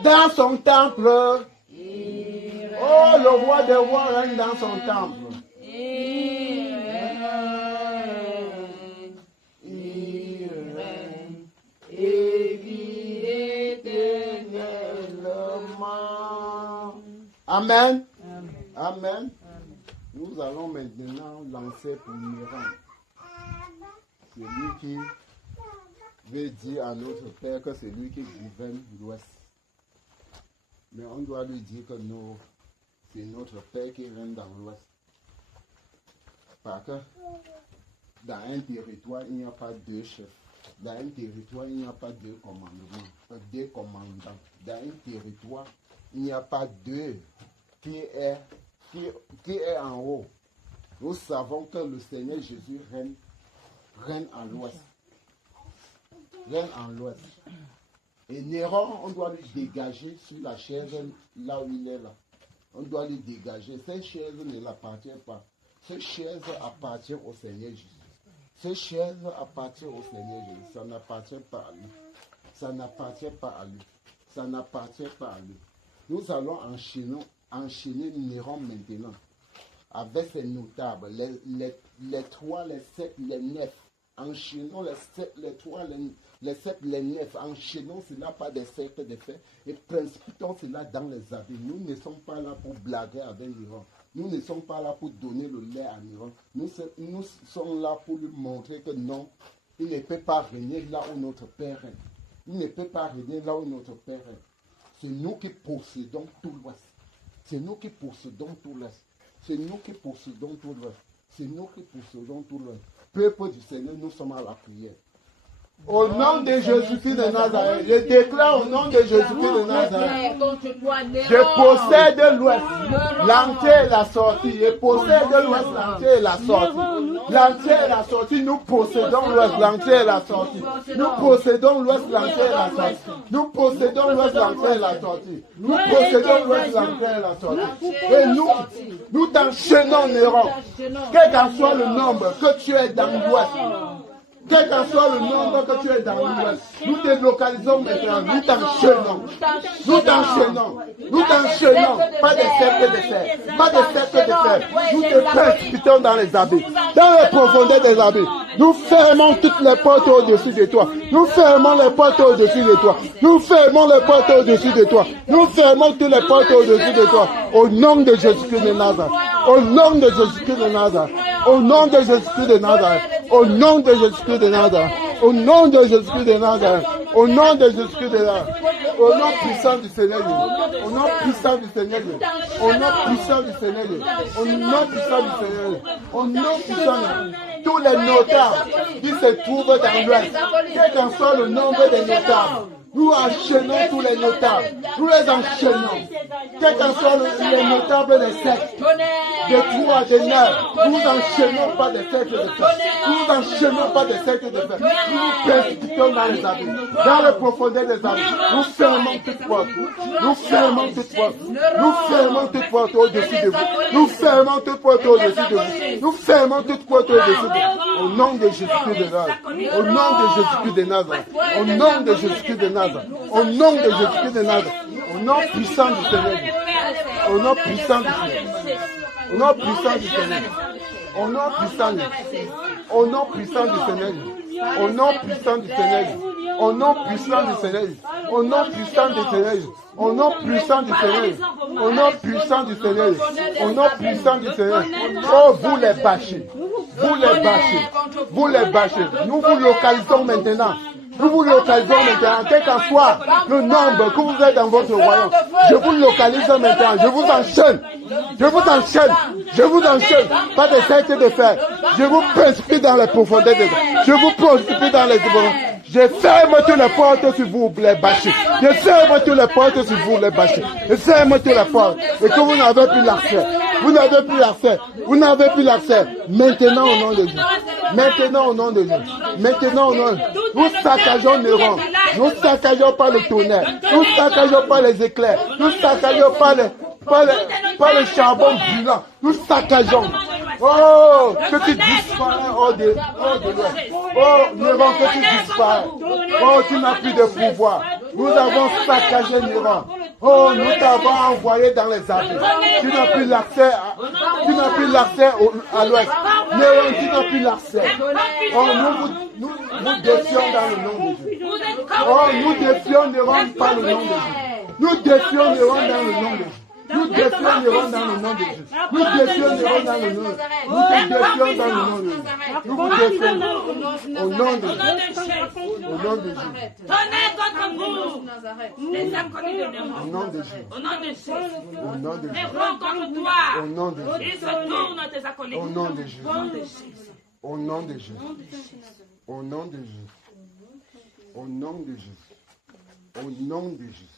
Dans son temple, oh, le roi des rois règne dans son temple. Amen. Amen. Nous allons maintenant lancer pour Néron. C'est lui qui veut dire à notre Père que c'est lui qui gouverne l'Ouest. Mais on doit lui dire que non, c'est notre Père qui règne dans l'Ouest. Parce que dans un territoire, il n'y a pas deux chefs. Dans un territoire, il n'y a pas deux commandants. Dans un territoire, il n'y a pas deux qui est en haut. Nous savons que le Seigneur Jésus règne en l'Ouest. Règne en l'Ouest. Et Néron, on doit lui dégager sur la chaise là où il est là. On doit lui dégager. Cette chaise ne l'appartient pas. Cette chaise appartient au Seigneur Jésus. Cette chaise appartient au Seigneur Jésus. Ça n'appartient pas à lui. Ça n'appartient pas à lui. Ça n'appartient pas à lui. Nous allons enchaîner Néron maintenant. Avec ses notables. Les 3, les 7, les 9. Enchaînons les 7, les 3, les 7, les 9. Enchaînons cela par des cercles de fer et précipitons cela dans les habits. Nous ne sommes pas là pour blaguer avec Néron. Nous ne sommes pas là pour donner le lait à Néron. Nous sommes là pour lui montrer que non, il ne peut pas régner là où notre Père est. Il ne peut pas régner là où notre Père est. C'est nous qui possédons tout l'Ouest. C'est nous qui possédons tout l'Ouest. C'est nous qui possédons tout l'Ouest. C'est nous qui possédons tout l'Ouest. Peuple du Seigneur, nous sommes à la prière. Au nom de Jésus-Christ de Nazareth, je déclare au nom de Jésus-Christ de Nazareth, je possède l'ouest, l'entrée et la sortie. Je possède l'ouest, l'entrée et la sortie. L'entrée et la sortie, nous possédons l'ouest, l'entrée et la sortie. Nous possédons l'ouest, l'entrée et la sortie. Nous possédons l'ouest, l'entrée et la sortie. Nous possédons l'ouest, l'entrée et la sortie. Et nous t'enchaînons, Néron. Quel qu'en soit le nombre que tu es dans l'ouest, quel qu'en soit le nombre que tu es dans l'ouest, nous te localisons maintenant, nous t'enchaînons. Nous t'enchaînons. Nous t'enchaînons. Pas de cercle de fer. Pas de cercle de fer. Nous te précipitons dans les abysses. Dans les profondeurs des abysses. Nous fermons toutes les portes au-dessus de toi. Nous fermons les portes au-dessus de toi. Nous fermons les portes au-dessus de toi. Nous fermons toutes les portes au-dessus de toi. Au nom de Jésus-Christ de Nazareth. Au nom de Jésus-Christ de Nazareth. Au nom de Jésus-Christ de Nazareth. Au nom de Jésus-Christ de Nazareth. Au nom de Jésus-Christ de Nazareth. Au nom de Jésus-Christ de Nazareth. Au nom puissant du Seigneur. Au nom puissant du Seigneur. Au nom puissant du Seigneur. Au nom puissant du Seigneur. Au nom puissant. Tous les notables qui se trouvent dans l'ouest, quel qu'en soit le nombre des notables, nous enchaînons tous les notables. Nous les enchaînons. Quel qu'en soit les notables des sectes, de 3, de 9, nous enchaînons pas des sectes de fer. Nous enchaînons pas des sectes de fer. Nous nous précipitons dans les abysses, dans les profondeurs des abysses. Nous fermons toute porte. Nous fermons toute porte. Nous fermons toute porte au-dessus de vous. Nous fermons toute porte au-dessus de vous. Nous fermons toute porte au-dessus de vous. Au nom de Jésus-Christ de Nazareth. Au nom de Jésus-Christ de Nazareth. Au nom de Jésus-Christ de Nazareth. Au nom de Jésus-Christ de Nazareth. Au nom puissant du Seigneur. Au nom puissant du Seigneur. Au nom puissant du Seigneur. Au nom puissant du Seigneur. Au nom puissant du Seigneur. Au nom puissant du Seigneur. Au nom puissant du Seigneur. Au nom puissant du Seigneur. Au nom puissant du Seigneur. Au nom puissant du Seigneur. Au nom puissant du Seigneur. Oh, vous les bâchez. Vous les bâchez. Vous les bâchez. Nous vous localisons maintenant. Nous vous localisons maintenant, quel qu'en soit le nombre que vous êtes dans votre royaume. Je vous localise maintenant, je vous enchaîne. Je vous enchaîne. Je vous enchaîne. Pas de cercle de fer. Je vous précipite dans les profondeurs des eaux. Je vous précipite dans les profondeurs. Je ferme toutes les portes sur vous, les bâchers. Je ferme toutes les portes sur vous, les bâchers. Je ferme toutes les portes. Et que vous n'avez plus l'accès. Vous n'avez plus l'accès. Vous n'avez plus l'accès. Maintenant au nom de Dieu. Maintenant au nom de Dieu. Maintenant au nom de Dieu. Nous saccageons Néron. Nous saccageons pas le tonnerre. Nous saccageons pas les éclairs. Nous saccageons pas le charbon brûlant. Nous saccageons. Oh, que tu disparais hors de l'ouest. Oh, Néron, que tu disparais. Oh, tu n'as plus de pouvoir. Nous avons saccagé Néron. Oh, nous t'avons envoyé dans les abysses. Tu n'as plus l'accès à l'ouest. Néron, tu n'as plus l'accès. Oh, nous défions dans le nom de Dieu. Oh, nous défions Néron par le nom de Dieu. Nous défions Néron dans le nom de Dieu. Nous défions Néron dans le nom de Jésus. Nous défions Néron dans le nom de Jésus. Nous te défions dans le nom de Jésus. Nous vous défions au nom de Jésus. Au nom de Jésus. Tenez contre vous les inconnus de Néron. Au nom de Jésus. Au nom de Jésus. Au nom de Jésus. Néron contre toi. Au nom de Jésus. Ils se tournent tes acolytes. Au nom de Jésus. Au nom de Jésus. Au nom de Jésus. Au nom de Jésus. Au nom de Jésus.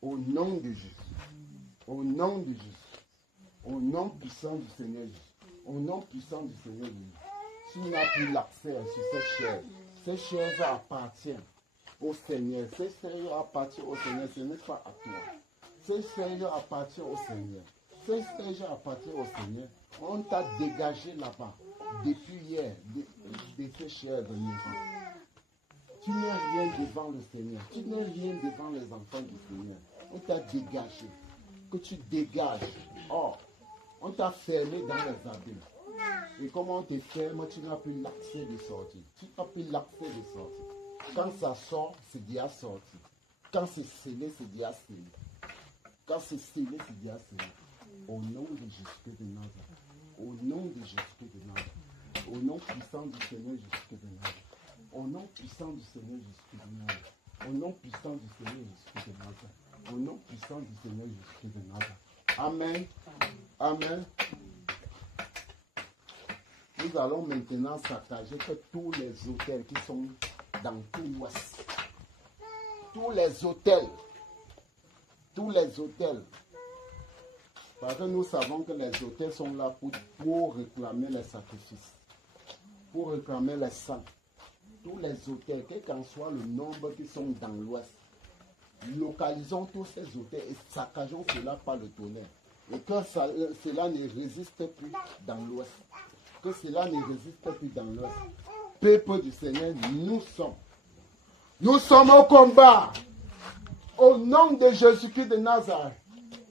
Au nom de Jésus. Au nom de Jésus. Au nom puissant du Seigneur Jésus. Au nom puissant du Seigneur Jésus. Tu n'as plus l'accès sur ces chaises. Ces chaises appartiennent au Seigneur. Ces chaises appartiennent au Seigneur. Ce n'est pas à toi. Ces chaises appartiennent au Seigneur. Ces chaises appartiennent au Seigneur. On t'a dégagé là-bas depuis hier de ces chaises de maison. Tu n'es rien devant le Seigneur. Tu n'es rien devant les enfants du Seigneur. On t'a dégagé. Que tu dégages. Or, on t'a fermé dans les abîmes. Et comment on te ferme, tu n'as plus l'accès de sortie. Tu n'as plus l'accès de sortie. Quand ça sort, c'est déjà sorti. Quand c'est scellé, c'est déjà scellé. Quand c'est scellé, c'est déjà scellé. Au nom de Jésus-Christ de Nazareth. Au nom de Jésus-Christ de Nazareth. Au nom puissant du Seigneur Jésus-Christ de Nazareth. Au nom puissant du Seigneur Jésus-Christ de Nazareth. Au nom puissant du Seigneur Jésus-Christ de Nazareth. Au nom puissant du Seigneur Jésus-Christ de Nazareth. Amen. Amen. Nous allons maintenant saccager que tous les hôtels qui sont dans tout l'Ouest. Tous les hôtels. Tous les hôtels. Parce que nous savons que les hôtels sont là pour réclamer les sacrifices. Pour réclamer les saints. Tous les hôtels, quel qu'en soit le nombre qui sont dans l'Ouest, localisons tous ces hôtels et saccageons cela par le tonnerre. Et que cela ne résiste plus dans l'Ouest. Que cela ne résiste plus dans l'Ouest. Peuple du Seigneur, nous sommes. Nous sommes au combat. Au nom de Jésus-Christ de Nazareth.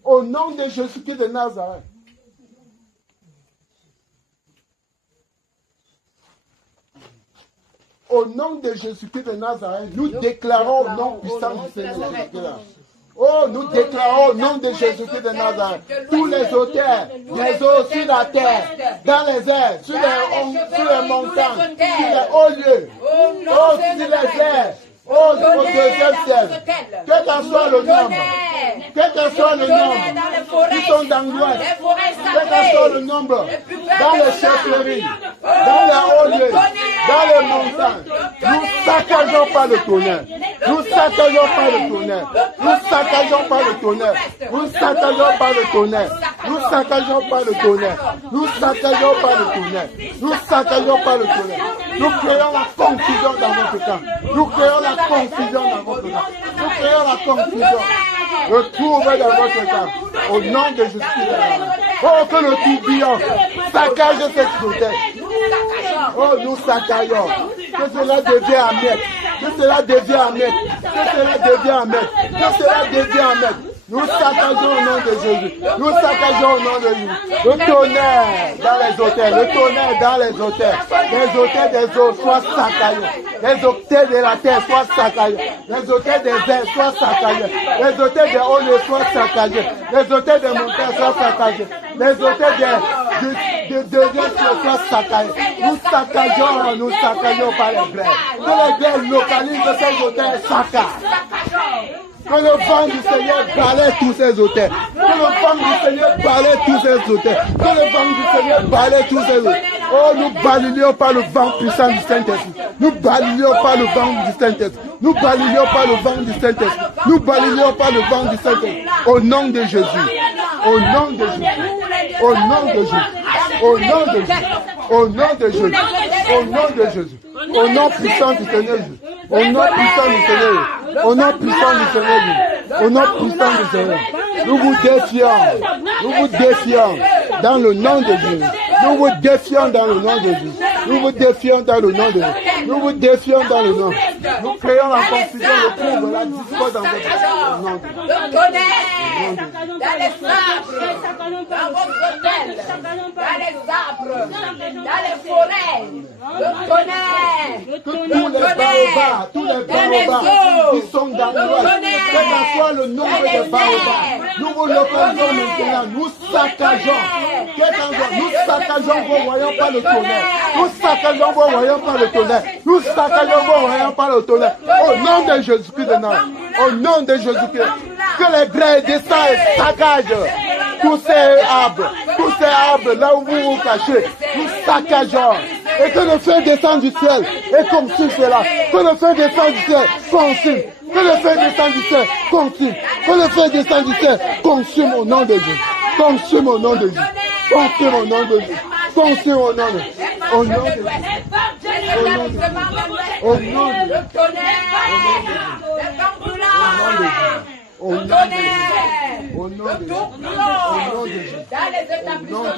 Au nom de Jésus-Christ de Nazareth. Au nom de Jésus-Christ de Nazareth, nous déclarons au nom puissant du Seigneur Jésus-Christ. Oh, nous déclarons au nom de Jésus-Christ de Nazareth, tous les auteurs, les eaux sur la terre, dans les airs, sur les montagnes, sur les hauts lieux, oh, sur les airs, oh, au deuxième ciel, quel qu'en soit le nombre, quel qu'en soit le nombre, qui sont dans l'ouest, quel qu'en soit le nombre, dans les chefferies, dans les hauts lieux, dans les montagnes, nous saccageons par le tonnerre, nous saccageons par le tonnerre, nous saccageons par le tonnerre, nous saccageons par le tonnerre, nous saccageons par le tonnerre, nous saccageons par le tonnerre, nous saccageons par le tonnerre, nous créons la confusion dans votre camp, nous créons la confusion dans votre camp, nous créons la confusion. Retrouvez dans votre camp, au nom de Jésus-Christ. Oh, que le tourbillon saccage cette hôtel. Oh, nous saccageons. Que cela devienne à mettre. Que cela devienne à mettre. Que cela devienne à mettre. Que cela devienne à mettre. Nous saccageons au nom de Jésus. Nous saccageons au nom de Jésus. Le tonnerre dans les hôtels. Le tonnerre dans les hôtels. Les hôtels des eaux soient saccagés. Les hôtels de la terre soient saccagés. Les hôtels des airs soient saccagés. Les hôtels des hauts lieux soient saccagés. Les hôtels des montagnes soient saccagés. Les hôtels de deuxième soient saccagés. Nous saccageons par les glaives. Que les glaives localisent ces hôtels saccagés. Que le vent du Seigneur balaie tous ces hôtels. Que le vent du Seigneur balaie tous ces hôtels. Que le vent du Seigneur balaie tous ces hôtels. Oh, nous balayons par le vent puissant du Saint-Esprit. Nous balayons par le vent du Saint-Esprit. Nous balayons par le vent du Saint-Esprit. Nous balayons par le vent du Saint-Esprit. Au nom de Jésus. Au nom de Jésus. Au nom de Jésus. Au nom de Jésus. Au nom de Jésus. Au nom de Jésus. Au nom puissant du Seigneur Jésus. Au nom puissant du Seigneur. Au nom puissant du Seigneur. Au nom puissant du Seigneur. Nous vous défions. Nous vous défions dans le nom de Jésus. Nous vous défions dans le nom de Jésus. Nous vous défions dans le nom de Jésus. Nous vous défions dans le nom. Nous créons la confusion, le trouble, la discorde dans votre nom. Le tonnerre dans les arbres, dans votre hôtel, dans les arbres, dans les forêts. Le tonnerre, Tous les baobabs, tous les baobabs qui sont dans l'ouest, quel que soit le nombre de baobabs, nous vous localisons maintenant, nous saccageons. Nous saccageons vos royaumes par le tonnerre. Nous saccageons vos royaumes par le tonnerre. Nous saccageons vos royaumes par le tonnerre. Au nom de Jésus-Christ de Nazareth. Au nom de Jésus-Christ. Que les grêles descendent et saccagent tous ces arbres là où vous vous cachez. Nous saccageons. Et que le feu descende du ciel et consume cela. Que le feu descende du ciel, consume. Que le feu descende du ciel, consume. Que le feu descende du ciel, consume au nom de Dieu. Consume au nom de Dieu. Consume au nom de Dieu. Consume au nom de Dieu. Au nom de Dieu. Au nom de Dieu. Au nom de Dieu. Au nom de Dieu. Au nom de Dieu. Au nom de Dieu. Dans les établissements,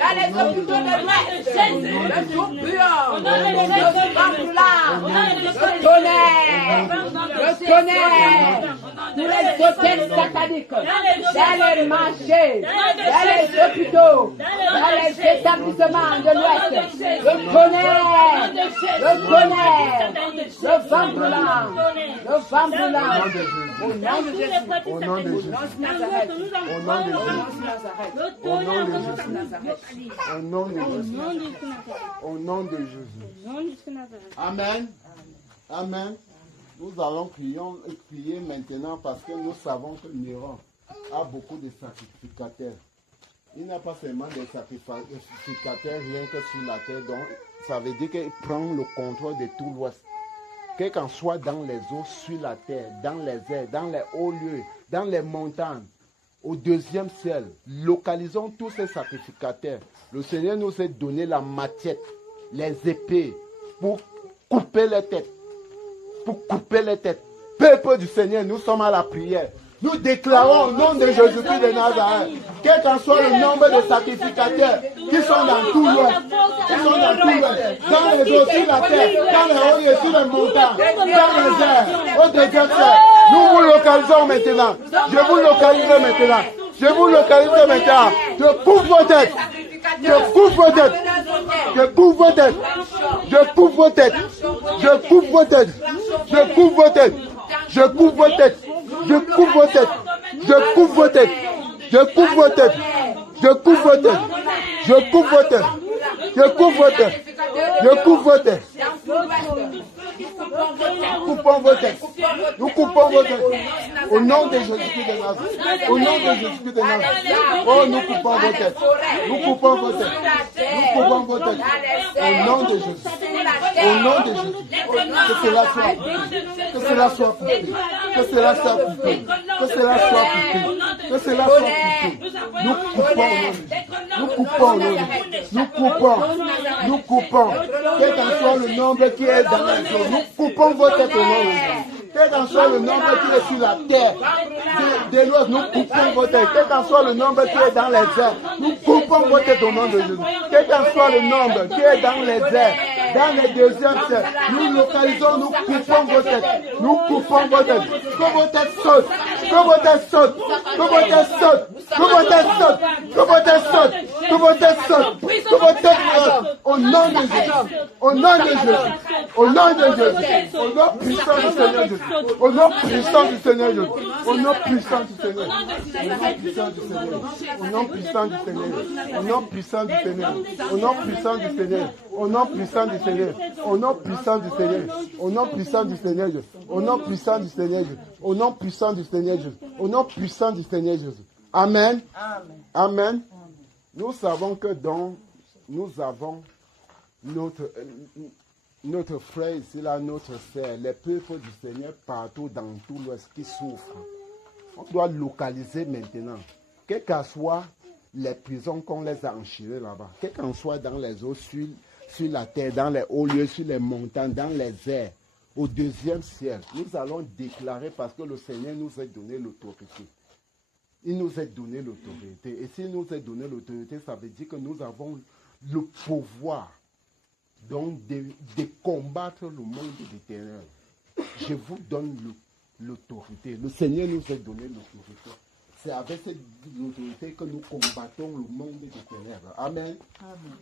dans les hôpitaux de l'Ouest, le tourbillon, le tonnerre, tous les hôtels sataniques, dans les marchés, dans les hôpitaux, dans les établissements de l'Ouest, le tonnerre, le vent brûlant, le vent brûlant, au nom de Jésus, Au nom de Jésus. Au nom de Jésus. Au nom de Jésus. Au nom de Jésus. Amen. Amen. Nous allons crier maintenant parce que nous savons que Miron a beaucoup de sacrificateurs. Il n'a pas seulement des sacrificateurs rien que sur la terre. Donc, ça veut dire qu'il prend le contrôle de tout l'Ouest. quel qu'en soit dans les eaux, sur la terre, dans les airs, dans les hauts lieux, dans les montagnes, au deuxième ciel. Localisons tous ces sacrificateurs. Le Seigneur nous a donné la machette, les épées, pour couper les têtes. Pour couper les têtes. Peuple du Seigneur, nous sommes à la prière. Nous déclarons au nom de Jésus-Christ de Nazareth, quel qu'en soit le nombre de sacrificateurs qui sont dans tout l'Ouest, dans les eaux, sur la terre, dans les hauts et sur les montagnes, dans les airs, au deuxième ciel. Nous vous localisons maintenant. Je vous localise maintenant. Je vous localise maintenant. Je couvre vos têtes. Je couvre vos têtes. Je couvre vos têtes. Je couvre vos têtes. Je couvre vos têtes. Je couvre vos têtes. Je couvre vos têtes. Je couvre vos têtes. Je couvre vos têtes. Je couvre vos têtes. Je couvre vos têtes. Je couvre vos têtes. Je couvre vos têtes. Je couvre vos têtes. Coupons vos têtes. Nous coupons vos têtes. Au nom de Jésus-Christ de Nazareth. Au nom de Jésus-Christ de Nazareth. Oh, nous coupons vos têtes. Nous coupons vos têtes. Nous coupons vos têtes. Au nom de Jésus. Au nom de Jésus. Que cela soit coupé. Que cela soit coupé. Que cela soit coupé. Que cela soit coupé. Que cela soit coupé. Nous coupons au nom de Jésus. Nous coupons au nom de Jésus. Nous coupons. Nous coupons. Quel qu'en soit le nombre qui est dans les eaux, nous coupons vos têtes au nom de Jésus. Quel qu'en soit le nombre qui est sur la terre, de l'autre, nous coupons vos têtes. Quel qu'en soit le nombre qui est dans les airs, nous coupons vos têtes au nom de Jésus. Quel qu'en soit le nombre qui est dans les airs, dans les deuxièmes ciels, nous localisons, nous coupons vos têtes. Nous coupons vos têtes. Que vos têtes sautent. Que vos têtes sautent. Que vos têtes sautent. Que vos têtes sautent. Que vos têtes sautent. Que vos têtes sautent. Que vos têtes sautent. Au nom de Jésus. Au nom de Jésus. Au nom de Jésus. Au nom puissant du Seigneur Jésus. Au nom puissant du Seigneur Jésus. Au nom puissant du Seigneur. Au nom puissant du Seigneur. Au nom puissant du Seigneur. Au nom puissant du Seigneur. Au nom puissant du Seigneur. Au nom puissant du Seigneur. Au nom puissant du Seigneur. Au nom puissant du Seigneur. Au nom puissant du Seigneur. Au nom puissant du Seigneur Jésus. Amen. Amen. Nous savons que nous avons notre frère ici, là, notre sœur, les peuples du Seigneur partout dans tout l'Ouest qui souffrent. On doit localiser maintenant. Quelles qu'en soient les prisons qu'on les a enchirées là-bas, quelles qu'en soient dans les eaux, sur la terre, dans les hauts lieux, sur les montagnes, dans les airs, au deuxième ciel, nous allons déclarer parce que le Seigneur nous a donné l'autorité. Il nous a donné l'autorité. Et s'il nous a donné l'autorité, ça veut dire que nous avons le pouvoir donc de combattre le monde des ténèbres. Je vous donne l'autorité. Le Seigneur nous a donné l'autorité. C'est avec cette autorité que nous combattons le monde des ténèbres. Amen.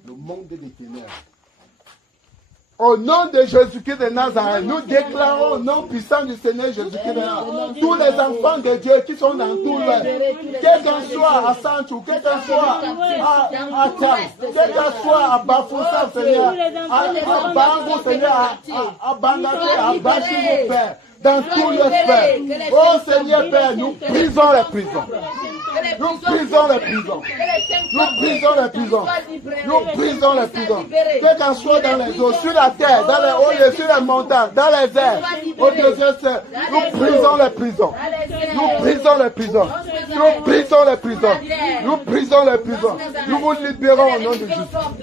Le monde des ténèbres. Au nom de Jésus-Christ de Nazareth, nous déclarons au nom puissant du Seigneur Jésus-Christ de Nazareth, tous les enfants de Dieu qui sont dans tout l'Ouest, quel qu'en soit à Sanchou, quel qu'en soit à Tchad, quel qu'en soit à Bafoussa, Seigneur, à Bangou, Seigneur, à Bangaté, à Bachi, mon Père, dans tout le Père. Oh Seigneur Père, nous brisons les prisons. Nous brisons les prisons. Nous brisons les prisons. Nous brisons les prisons. Quel qu'en soit dans les eaux, sur la terre, dans les hauts lieux, sur les montagnes, dans les airs, au deuxième ciel, nous brisons les prisons. Nous brisons les prisons. Nous brisons les prisons. Nous brisons les prisons. Nous vous libérons au nom de Jésus.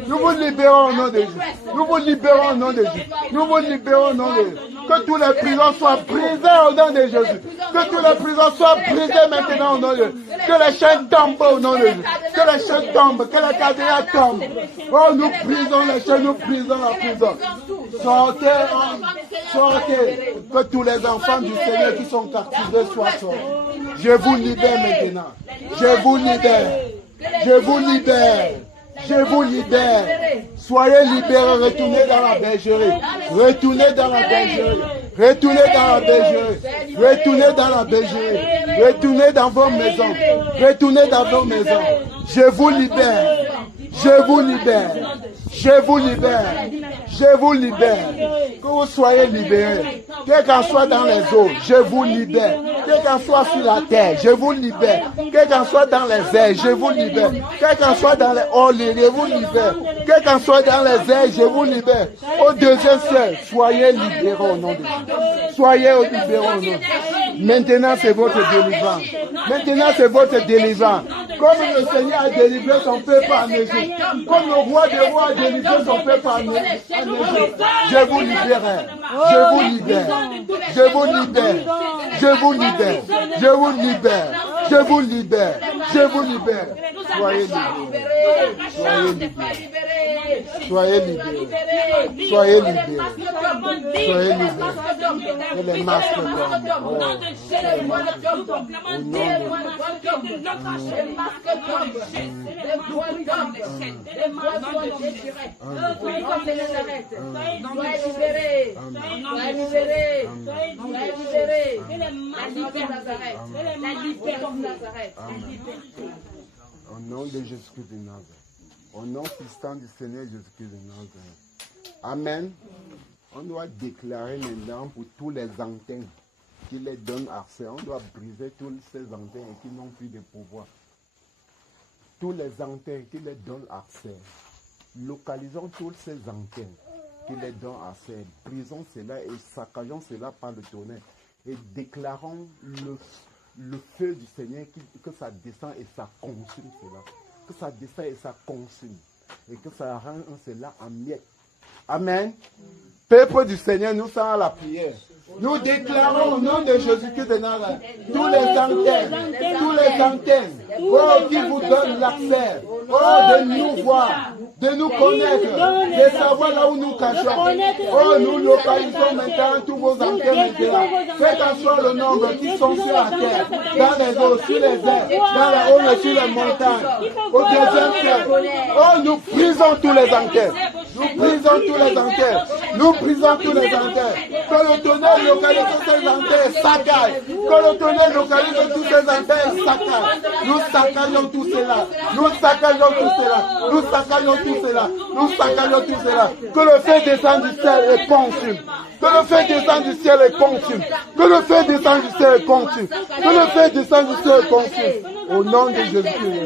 Nous vous libérons au nom de Jésus. Nous vous libérons au nom de Jésus. Nous vous libérons au nom de Jésus. Que toutes les prisons soient brisées au nom de Jésus. Que toutes les prisons soient brisées maintenant au nom de Jésus. Que les chaînes tombent au nom de Jésus. Que les chaînes tombent. Que les cadenas tombent. Oh, nous brisons les chaînes. Nous brisons la prison. Sortez. Sortez. Que tous les enfants du Seigneur qui sont captivés soient sortis. Je vous libère maintenant. Je vous libère. Je vous libère. Je vous libère. Soyez libérés, retournez dans la bergerie. Retournez dans la bergerie. Retournez dans la bergerie. Retournez dans la bergerie. Retournez dans vos maisons. Retournez dans vos maisons. Je vous libère. Je vous libère. Je vous libère. Je vous libère. Que vous soyez libérés. Quel qu'en soit dans les eaux, je vous libère. Quel qu'en soit sur la terre, je vous libère. Quel qu'en soit dans les airs, je vous libère. Quel qu'en soit dans les hauts lieux, je vous libère. Quel qu'en soit dans les airs, je vous libère. Au deuxième ciel, soyez libérés au nom de Jésus. Soyez libérés au nom de Jésus. Maintenant, c'est votre délivrance. Maintenant, c'est votre délivrance. Comme le Seigneur a délivré son peuple en Égypte, comme le roi des rois a délivré son peuple en Égypte, je vous libère. Je vous libère. Je vous libère. Je vous libère. Je vous libère. Je vous libère. Je vous libère. Soyez libérés. Soyez libérés. Soyez libérés. Soyez libérés. Soyez libérés. Et les masques tombent. Au nom de Jésus-Christ de Nazareth. Au nom puissant du Seigneur Jésus-Christ de Nazareth. Amen. On doit déclarer maintenant pour tous les antennes qui les donnent accès. On doit briser toutes ces antennes qui n'ont plus de pouvoir. Tous les antennes qui les donnent accès. Localisons toutes ces antennes qui les donnent accès. Brisons cela et saccageons cela par le tonnerre. Et déclarons le feu du Seigneur que ça descend et ça consume cela. Que ça descend et ça consume. Et que ça rend cela en miettes. Amen. Peuple du Seigneur, nous sommes à la prière. Nous déclarons au nom de Jésus-Christ de Nazareth tous les antennes, oh, qui vous donnent l'accès, oh, de nous voir, de nous connaître, de savoir là où nous cachons. Oh, nous localisons maintenant tous vos antennes. Faites en sorte le nombre qui sont sur la terre, dans les eaux, sur les airs, dans les hauts et sur les montagnes, au deuxième ciel. Oh, nous brisons tous les antennes. Nous brisons tous les antennes. Nous brisons tous les antennes. Que le tonnerre localise ces antennes, saccage. Que le tonnerre localise tous ces antennes, saccage. Nous saccageons tout cela. Nous saccageons tout cela. Nous saccageons tout cela. Nous saccageons tout cela. Que le feu descende du ciel et consume. Que le feu descende du ciel et consume. Que le feu descende du ciel et consume. Que le feu descende du ciel et consume. Au nom de Jésus-Christ.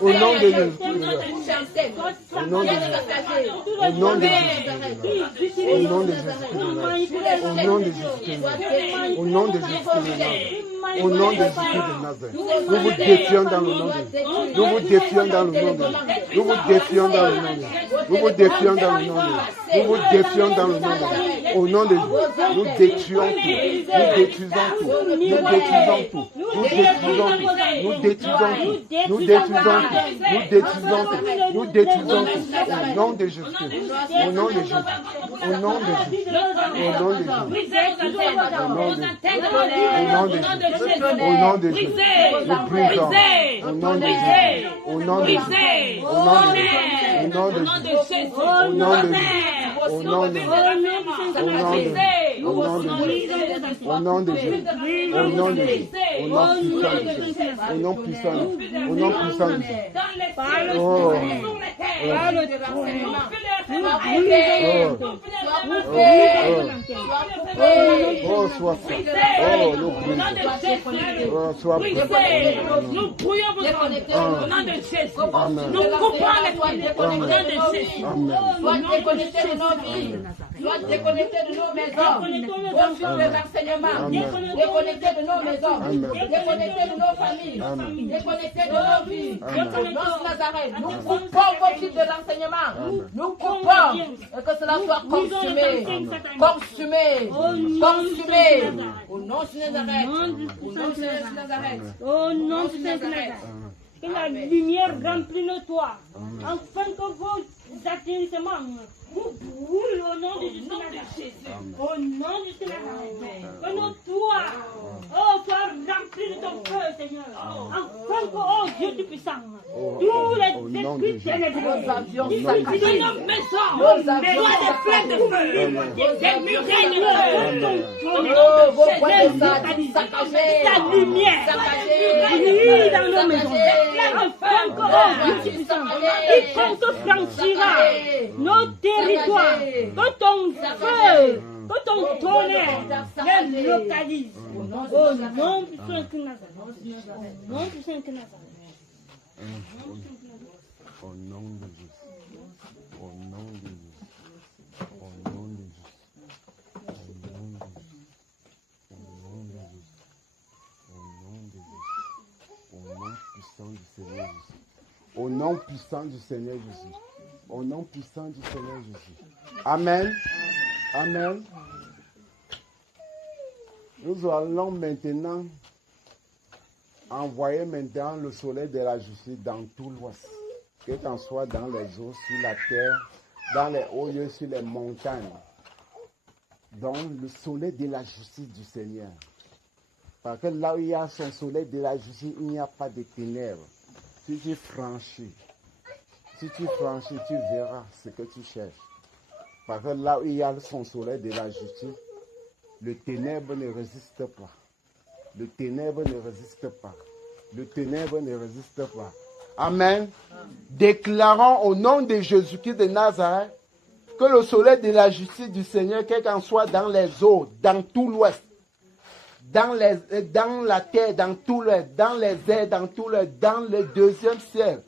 Au nom de Jésus. Au nom de Jésus. Au nom de Jésus. Au nom de Jésus. Au nom de Jésus. Au nom de Jésus. Au nom de Jésus de Nazareth. Nous vous défions dans le nom de Jésus. Nous vous défions dans le nom de Jésus. Nous vous défions dans le nom de Jésus. Nous vous défions dans le nom de Jésus. Nous vous défions dans le nom de Jésus. Au nom de Jésus. Nous détruisons tout. Nous détruisons tout. Nous détruisons tout. Nous détruisons tout. Nous détruisons tout. Nous détruisons tout. Nous détruisons tout. Nous détruisons tout. Au nom de Jésus. Au nom de Jésus. Au nom de Jésus. Au nom de Jésus. Au nom de Jésus. Au nom de Jésus, nous brisons. Au nom de Jésus, au nom de Jésus, au nom de Jésus, au nom de Jésus, au nom de Jésus, au nom de Jésus, au nom de Jésus, au nom puissant de Jésus, au nom puissant de Jésus. Oh, sois fait. Oh, nous brisons. Oh, sois brisé. Nous brouillons vos ondes au nom de Jésus. Nous coupons les fils au nom de Jésus. Sois déconnecté de nos vies. Sois déconnecté de nos maisons. Refuse les enseignements. Déconnecté de nos maisons. Déconnecté de nos familles. Déconnecté de nos vies. Dans Nazareth, nous coupons vos fils de l'enseignement. Nous coupons. Et que cela soit consumé. Consumé. Consumé. Au nom de Nazareth. Au nom de Nazareth. Au nom de Nazareth. Que la lumière remplisse nos toits. Afin que vos atteindissements vous brûlent au nom de Jésus. Au nom de Jésus. Que nos toits soient remplis de ton feu, Seigneur. Afin que, oh Dieu Tout-Puissant, tous les esprits ténébreux qui Nos maisons, Nos avions soient des flammes de feu, des murailles de ta lumière brille dans nos maisons. Afin que, oh Dieu Tout-Puissant, quiconque franchira nos territoires, que ton feu, que ton tonnerre les localise. Au nom du Saint Nazareth. Au nom du Saint Nazareth. Au nom de Jésus. Au nom de Jésus. Au nom de Jésus. Au nom puissant du Seigneur Jésus. Au nom puissant du Seigneur Jésus. Amen. Amen. Nous allons maintenant envoyer maintenant le soleil de la justice dans tout l'ouest. Que qu'en soit dans les eaux, sur la terre, dans les hauts lieux, sur les montagnes. Donc le soleil de la justice du Seigneur. Parce que là où il y a son soleil de la justice, il n'y a pas de ténèbres. Si tu franchis, tu verras ce que tu cherches. Parce que là où il y a son soleil de la justice, le ténèbre ne résiste pas. Le ténèbre ne résiste pas. Le ténèbre ne résiste pas. Amen. Déclarons au nom de Jésus-Christ de Nazareth que le soleil de la justice du Seigneur, quel qu'en soit dans les eaux, dans tout l'ouest, dans la terre, dans tout l'ouest, dans les airs, dans tout l'ouest, dans le deuxième ciel,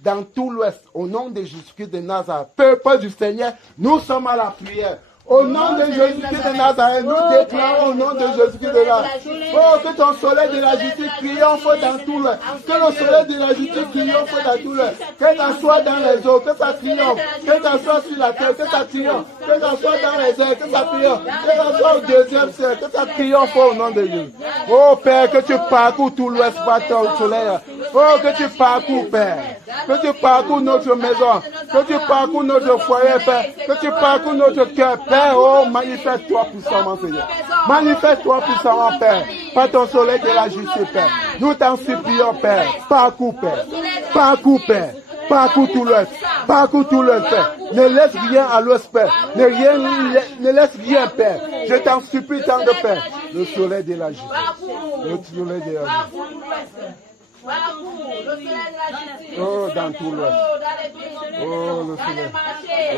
dans tout l'ouest, au nom de Jésus-Christ de Nazareth, peuple du Seigneur, nous sommes à la prière. Au nom de Jésus-Christ de Nazareth, nous déclarons au nom de Jésus-Christ de Nazareth. Oh, que ton soleil de la justice triomphe dans tout le. Que le soleil de la justice triomphe dans tout le. Que ça soit dans les eaux, que ça triomphe. Que ça soit sur la terre, que ça triomphe. Que ça soit dans les airs, que ça triomphe. Que ça soit au deuxième ciel, que ça triomphe au nom de Jésus. Oh Père, que tu parcours tout l'ouest par ton soleil. Oh, que tu parcours, Père. Que tu parcours notre maison. Que tu parcours notre foyer, Père. Que tu parcours notre cœur, Père. Oh, manifeste-toi puissamment, Seigneur. Manifeste-toi puissamment, Père. Par ton soleil de la justice, Père. Nous t'en supplions, Père. Parcours, Père. Parcours, Père. Parcours tout l'ouest. Parcours tout l'ouest, Père. Ne laisse rien à l'ouest, Père. Ne laisse rien, Père. Je t'en supplie tant de Père. Le soleil de la justice. Le soleil de la justice. Oh, dans tout l'ouest. Oh, le soleil.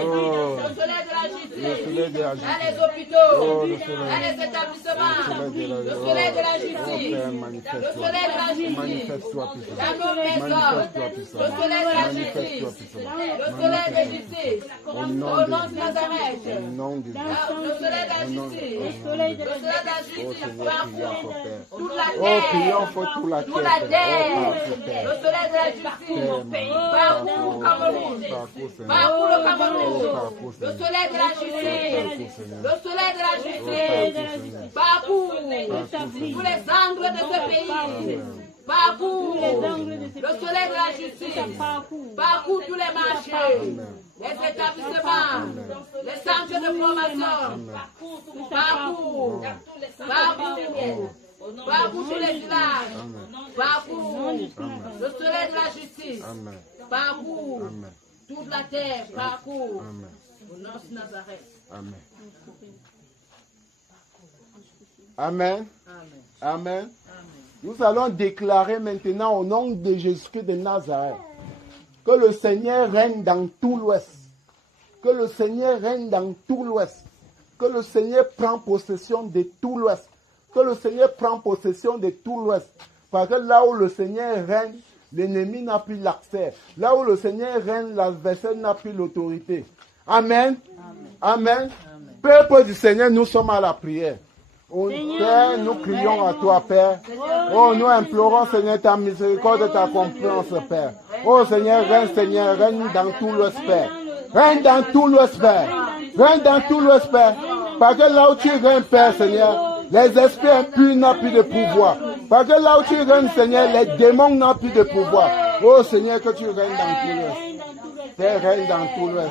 Oh, le soleil de la justice. Dans les hôpitaux, Oh, le soleil. dans les établissements, le soleil de la justice, le soleil de la justice, Manifeste-toi puissant. dans nos maisons, le soleil de la justice, le soleil de la justice, au nom de Nazareth, Au nom de Jésus. le soleil de la justice, le soleil de la justice, parcourt toute la Oh, terre, triomphe toute la toute la terre. terre, Oh, le soleil de la justice, parcourt le Cameroun, parcours le Cameroun, le soleil de la justice, le soleil de la justice, parcours tous les angles de ce pays, parcours le soleil de la justice, parcours tous les marchés, les établissements, les centres de formation, parcours tous les villages, parcours le soleil de la justice, parcours toute la terre, parcours au nom de Nazareth. Amen. Amen. Amen. Nous allons déclarer maintenant au nom de Jésus-Christ de Nazareth que le Seigneur règne dans tout l'ouest. Que le Seigneur règne dans tout l'ouest. Que le Seigneur prend possession de tout l'ouest. Que le Seigneur prend possession de tout l'ouest. Parce que là où le Seigneur règne, l'ennemi n'a plus l'accès. Là où le Seigneur règne, l'adversaire n'a plus l'autorité. Amen. Amen. Peuple du Seigneur, nous sommes à la prière. Oh, Père, nous crions à toi, Père. Oh, nous implorons, Seigneur, ta miséricorde et ta compréhension, Père. Oh, Seigneur, règne dans tout l'ouest, Père. Règne dans tout l'ouest, Père. Règne dans tout l'ouest, Père. Parce que là où tu règnes, Père, Seigneur, les esprits impurs n'ont plus de pouvoir. Parce que là où tu règnes, Seigneur, les démons n'ont plus de pouvoir. Oh, Seigneur, que tu règnes dans tout l'ouest. Père, règne dans tout l'ouest.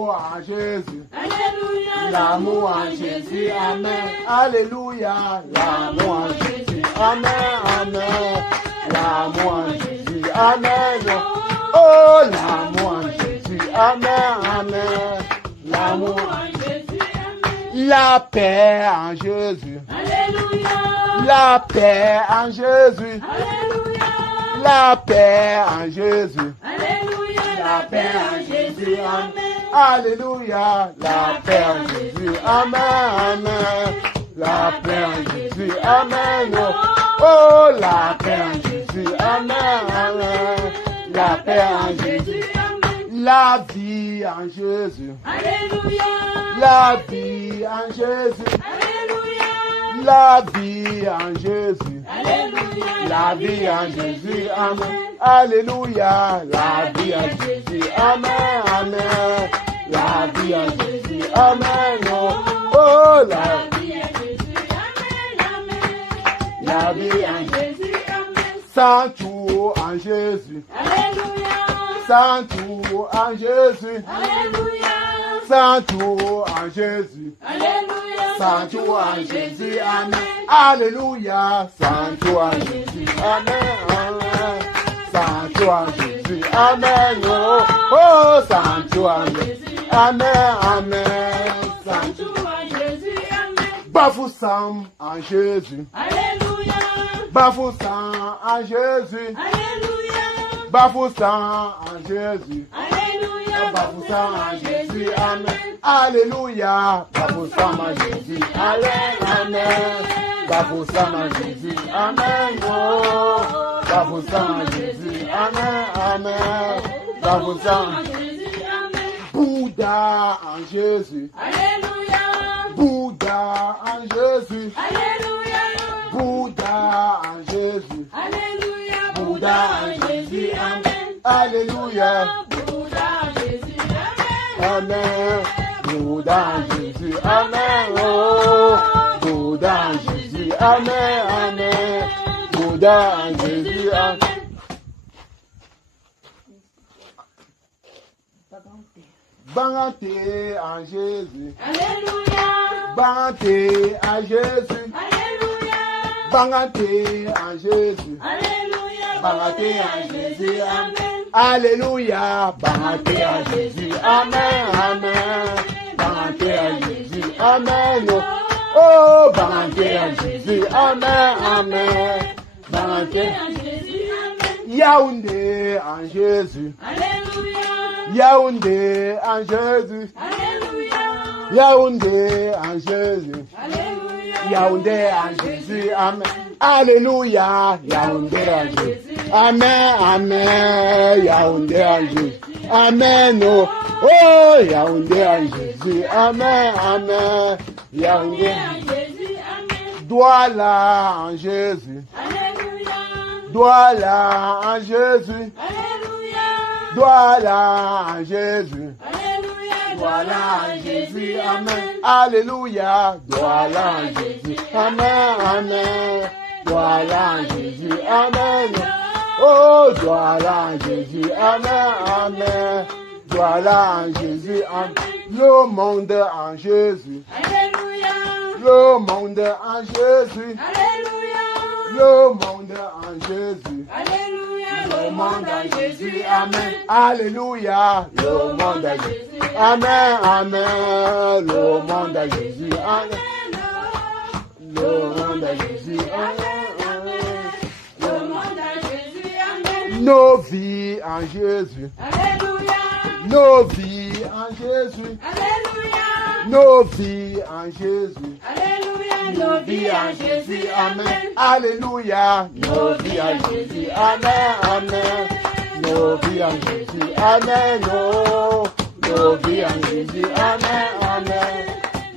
L'amour en Jésus. Alléluia. L'amour en Jésus. Amen. Alléluia. L'amour en Jésus. Amen. Amen. L'amour en Jésus. Amen. Oh, l'amour en Jésus. Amen. Amen. L'amour en Jésus. Amen. La paix en Jésus. Alléluia. La paix en Jésus. Alléluia. La paix en Jésus. Alléluia. La paix en Jésus. Amen. Alléluia. La paix en Jésus. Amen. Amen. La paix en Jésus. Amen. Oh, la paix en Jésus. Amen. Amen. La paix en Jésus. La vie en Jésus. Alléluia. La vie en Jésus. Alléluia. La vie en Jésus. Alléluia. La vie en Jésus. Amen. Alléluia. La vie en Jésus. Amen. Amen. La vie en Jésus. Amen. Oh, la vie en Jésus. Amen. Amen. La vie en Jésus. Amen. Sans tout en Jésus. Alléluia. Sans tout en Jésus. Alléluia. Sans tout en Jésus. Alléluia. Sans tout en Jésus. Amen. Alléluia. Sans tout en Jésus. Amen. Amen. Sans tout en Jésus. Amen. Oh, sans tout en Jésus. Amen. Amen. Sans tout en Jésus. Amen. Bafoussam en Jésus. Alléluia. Bafoussam en Jésus. Alléluia. Bafoussam en Jésus. Alléluia. Bafoussam en Jésus. Amen. Alléluia. Bafoussam en Jésus. Amen. Amen. Bafoussam en Jésus. Amen. Oh. Bafoussam en Jésus. Amen. Amen. Bafoussam en Jésus. Amen. Bouddha en Jésus. Alléluia. Bouddha en Jésus. Alléluia. Bouddha en Jésus. Alléluia. Bouddha en Jésus. Amen. Alléluia. Bouddha en Jésus. Amen. Bouddha en Jésus. Amen. Oh. Bouddha en Jésus. Amen. Amen. Bouddha en Jésus. Amen. Banganté en Jésus. Alléluia. Banganté en Jésus. Alléluia. Banganté en Jésus. Alléluia. Banganté en Jésus. Amen. Alléluia. Banganté en Jésus. Amen. Amen. Banganté en Jésus. Amen. Oh, banganté en Jésus. Amen. Amen. Banganté En Jésus. Amen. Yaoundé en Jésus. Alléluia. Yaoundé en Jésus. Alléluia. Yaoundé en Jésus. Alléluia. Yaoundé en Jésus. Amen. Alléluia. Yaoundé en Jésus. Amen. Amen. Yaoundé en Jésus. Amen. Oh, oh, Yaoundé en Jésus. Amen. Amen. Yaoundé en Jésus. Jésus. Amen. Douala en Jésus. Alléluia. Douala en Jésus. Alléluia. Douala en Jésus. Alléluia. Douala en Jésus. Amen. Alléluia. Douala en Jésus. Amen. Amen. Douala en Jésus. Amen. Oh, douala en Jésus. Amen. Amen. Douala en Jésus. Amen. Le monde en Jésus. Alléluia. Le monde en Jésus. Alléluia. Le monde en Jésus. Alléluia. Le monde en Jésus. Amen. Alléluia. Le monde en Jésus. Amen. Amen. Le monde en Jésus. Amen. Le monde en Jésus. Amen. Amen. Le monde en Jésus. Amen. Nos vies en Jésus. Alléluia. Nos vies en Jésus. Alléluia. Nos vies en Jésus. Alléluia. Nos vies en Jésus. Amen. Alléluia. Nos vies en Jésus. Amen. Amen. Nos vies en Jésus. Amen. Oh. Nos vies en Jésus. Amen. Amen.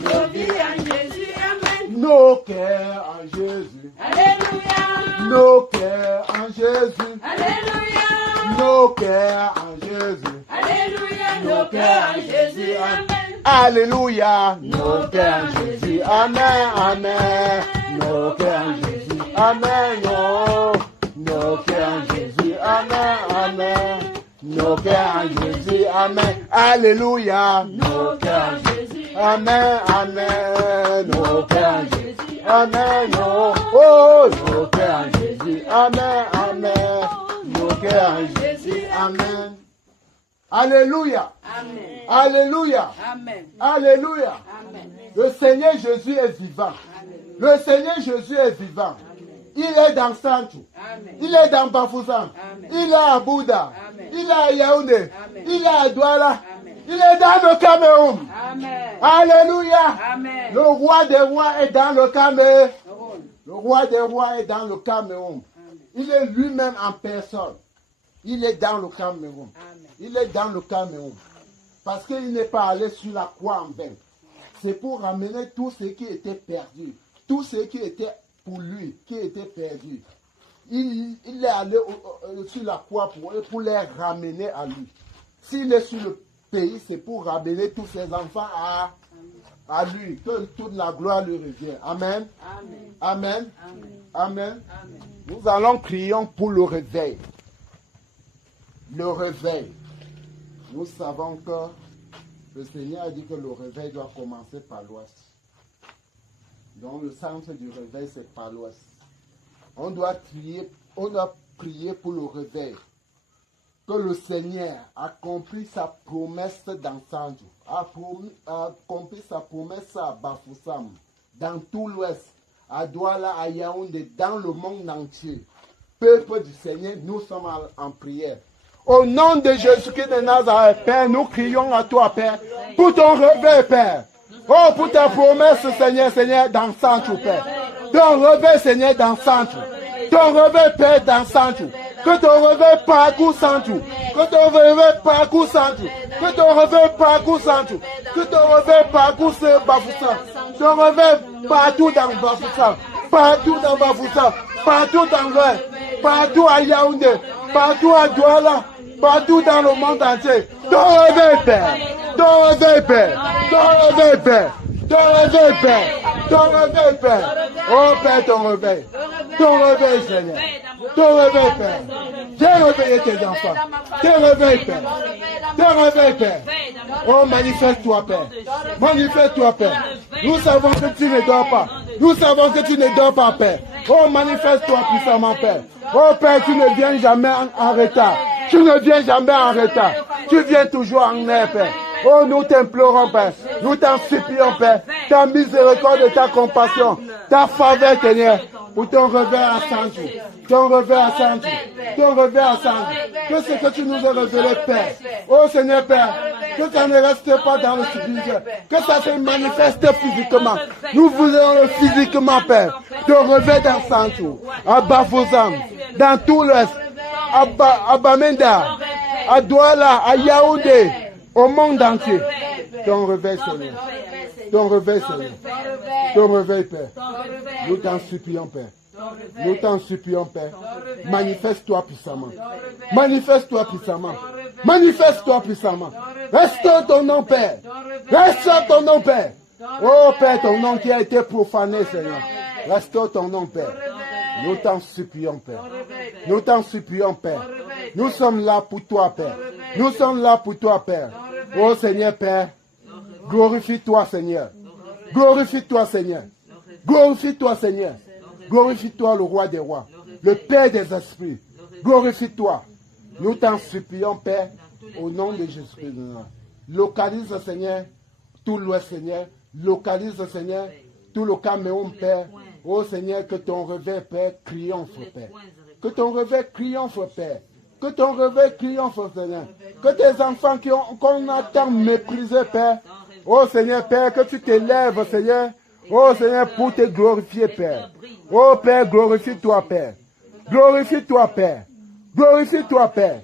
Nos vies en Jésus. Amen. Nos cœurs en Jésus. Alléluia. Nos cœurs en Jésus. Alléluia. Nos cœurs en Jésus. Alléluia. Nos cœurs en Jésus. Amen. Alléluia. Nos cœurs en Jésus. Amen. Amen. Nos cœurs en Jésus. Amen. Oh. Nos cœurs en Jésus. Amen. Amen. nos cœurs en Jésus, Amen. Alléluia, nos cœurs en Jésus, Amen, Amen, nos cœurs en Jésus, Amen, oh, nos cœurs en Jésus, Amen, Amen, nos cœurs en Jésus, Amen. Alléluia, Amen. Alléluia, Amen. Alléluia. Amen. Le Seigneur Jésus est vivant. Le Seigneur Jésus est vivant. Il est dans Santu. Amen. Il est dans Bafoussam. Amen. Il est à Bouddha. Amen. Il est à Yaoundé. Amen. Il est à Douala. Amen. Il est dans le Cameroun. Amen. Alléluia. Amen. Le roi des rois est dans le Cameroun. Amen. Le roi des rois est dans le Cameroun. Il est lui-même en personne. Il est dans le Cameroun. Amen. Il est dans le Cameroun. Parce qu'il n'est pas allé sur la croix en vain. C'est pour ramener tout ce qui était perdu. Tout ce qui était pour lui, qui était perdu. Il est allé sur la croix pour les ramener à lui. S'il est sur le pays, c'est pour ramener tous ses enfants à lui. Que toute la gloire lui revient. Amen. Amen. Amen. Amen. Amen. Amen. Nous allons prier pour le réveil. Le réveil. Nous savons que le Seigneur a dit que le réveil doit commencer par l'ouest. Donc le centre du réveil, c'est par l'ouest. On doit prier pour le réveil. Que le Seigneur accomplit sa promesse dans Sanju, accomplit sa promesse à Bafoussam, dans tout l'ouest, à Douala, à Yaoundé, dans le monde entier. Peuple du Seigneur, nous sommes en prière. Au nom de Jésus-Christ de Nazareth, Père, nous crions à toi, Père, pour ton réveil, Père. Oh, pour ta promesse, Seigneur, Seigneur, dans Sanju, Père. Ton réveil, Seigneur, dans Sanju. Ton réveil, Père, dans Sanju. Que ton réveil parcourt Sanju. Que ton réveil parcourt Sanju. Que ton réveil parcourt Sanju. Que ton réveil parcourt ce Bafoussam. Ton réveil partout dans Bafoussam. Partout dans Bafoussam. Partout dans l'Ouest. Partout à Yaoundé. Partout à Douala. Partout dans le monde entier. Ton réveil, Père. Ton réveil, Père. Ton réveil, Père. Ton réveil, Père. Ton réveil, Père. Oh, Père, ton réveil. Ton réveil, Seigneur. Ton réveil, Père. J'ai réveillé tes enfants. Tes réveil, Père. Tes réveil, Père. Oh, manifeste-toi, Père. Manifeste-toi, Père. Nous savons que tu ne dors pas. Nous savons que tu ne dors pas, Père. Oh, manifeste-toi puissamment, Père. Oh, Père, tu ne viens jamais en retard. Tu ne viens jamais en retard. Tu viens toujours en air, Père. Oh, nous t'implorons, Père. Nous t'en supplions, Père. Ta miséricorde et ta compassion. Ta faveur, Seigneur. Pour ton réveil à Sanju. Ton réveil à Sanju. Ton réveil à Sanju. Que ce que tu nous as révélé, Père. Oh, Seigneur, Père. Que ça ne reste pas dans le subtil. Que ça se manifeste physiquement. Nous voulons le physiquement, Père. Ton réveil dans Sanju. À Bafoussam. Dans tout l'Est. À Bamenda. À Douala. À Yaoundé. Au monde entier. Ton réveil, Seigneur. Ton réveil, Seigneur. Ton réveil, Père. Nous t'en supplions, Père. Nous t'en supplions, Père. Manifeste-toi puissamment. Manifeste-toi puissamment. Manifeste-toi puissamment. Restaure ton nom, Père. Restaure ton nom, Père. Oh, Père, ton nom qui a été profané, Seigneur. Restaure ton nom, Père. Nous t'en supplions, Père. Nous t'en supplions, Père. Nous sommes là pour toi, Père. Nous sommes là pour toi, Père. Oh, Seigneur, Père. Glorifie-toi, Seigneur. Glorifie-toi, Seigneur. Glorifie-toi, Seigneur. Glorifie-toi, le roi des rois. Le Père des esprits. Glorifie-toi. Nous t'en supplions, Père, au nom de Jésus-Christ. Localise, Seigneur, tout l'Ouest, Seigneur. Localise, Seigneur, tout le Cameroun, Père. Oh, Seigneur, que ton réveil, Père, triomphe, Père. Que ton réveil triomphe, Père. Que ton réveil triomphe, Seigneur. Que tes enfants qu'on a tant méprisés, Père. Oh, Seigneur, Père, que tu t'élèves, Seigneur. Oh, Seigneur, pour te glorifier, Père. Oh, Père, glorifie-toi, Père. Glorifie-toi, Père. Glorifie-toi, Père.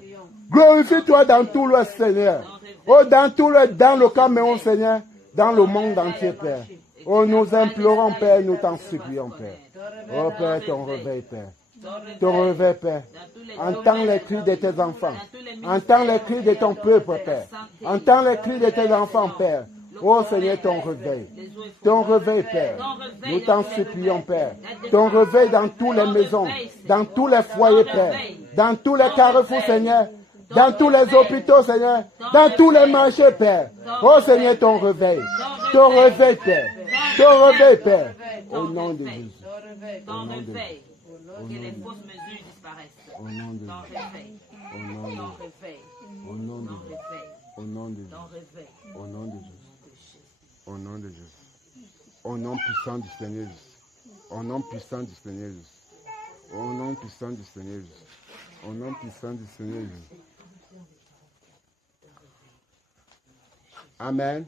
Glorifie-toi dans tout le Seigneur. Oh, dans le Cameroun, Seigneur. Dans le monde entier, Père. Oh, nous implorons, Père, nous t'en supplions, Père. Oh, Père, ton réveil, Père. Ton réveil, Père. Entends les cris de tes enfants. Entends les cris de ton peuple, Père. Entends les cris de tes enfants, Père. Oh, Seigneur, ton réveil. Ton réveil, Père. Nous t'en supplions, Père. Ton réveil dans toutes les maisons, dans tous les foyers, Père. Dans tous les carrefours, Seigneur. Dans tous les hôpitaux, Seigneur. Dans tous les marchés, Père. Oh Seigneur, ton réveil. Ton réveil, Père. Ton réveil, Père. Au nom de Jésus. Ton réveil. Que les fausses mesures disparaissent. Au nom de Ton Jésus. réveil. Au nom de Ton Jésus. réveil. Au nom de Ton Jésus. réveil. Au nom de Jésus. Ton réveil. Au nom de Jésus. Au nom de Jésus. Au nom puissant du Seigneur Jésus. Au nom puissant du Seigneur Jésus. Au nom puissant du Seigneur Jésus. Au nom puissant du Seigneur Jésus. Amen.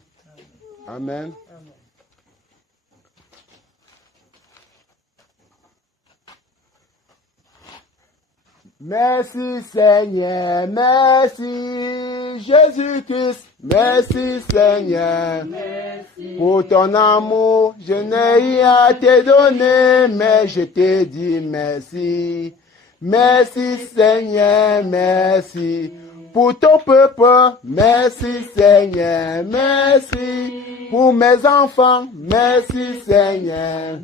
Amen. Merci Seigneur, merci Jésus-Christ, merci Seigneur. Pour ton amour, je n'ai rien à te donner, mais je te dis merci. Merci Seigneur, merci. Pour ton peuple, merci Seigneur, merci. Pour mes enfants, merci Seigneur.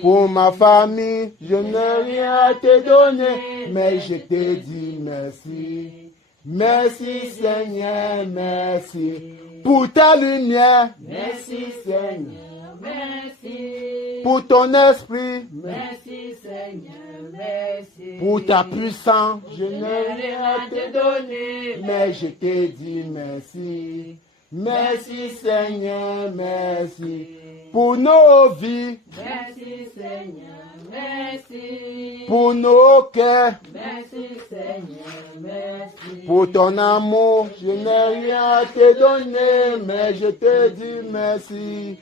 Pour ma famille, je n'ai rien à te donner, mais je te dis merci. Merci Seigneur, merci. Pour ta lumière, merci Seigneur, merci. Pour ton esprit, merci Seigneur, merci. Pour ta puissance, je n'ai rien à te donner, mais je te dis merci. Merci Seigneur, merci. Pour nos vies, merci Seigneur, merci. Pour nos cœurs, merci Seigneur, merci. Pour ton amour, je n'ai rien à te donner, mais je te dis merci.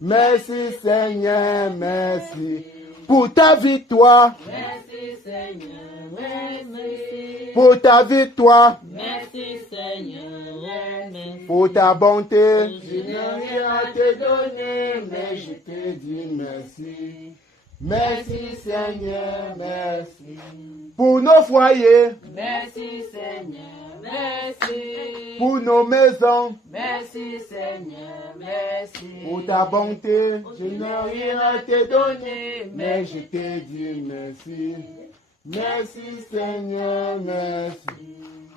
Merci Seigneur, merci. Pour ta victoire, merci Seigneur, merci. Pour ta victoire, merci Seigneur, merci. Pour ta bonté, je n'ai rien à te donner, mais je te dis merci. Merci Seigneur, merci. Pour nos foyers, merci Seigneur, merci. Pour nos maisons, merci Seigneur, merci. Pour ta bonté, je n'ai rien à te donner, mais je te dis merci. Merci Seigneur, merci.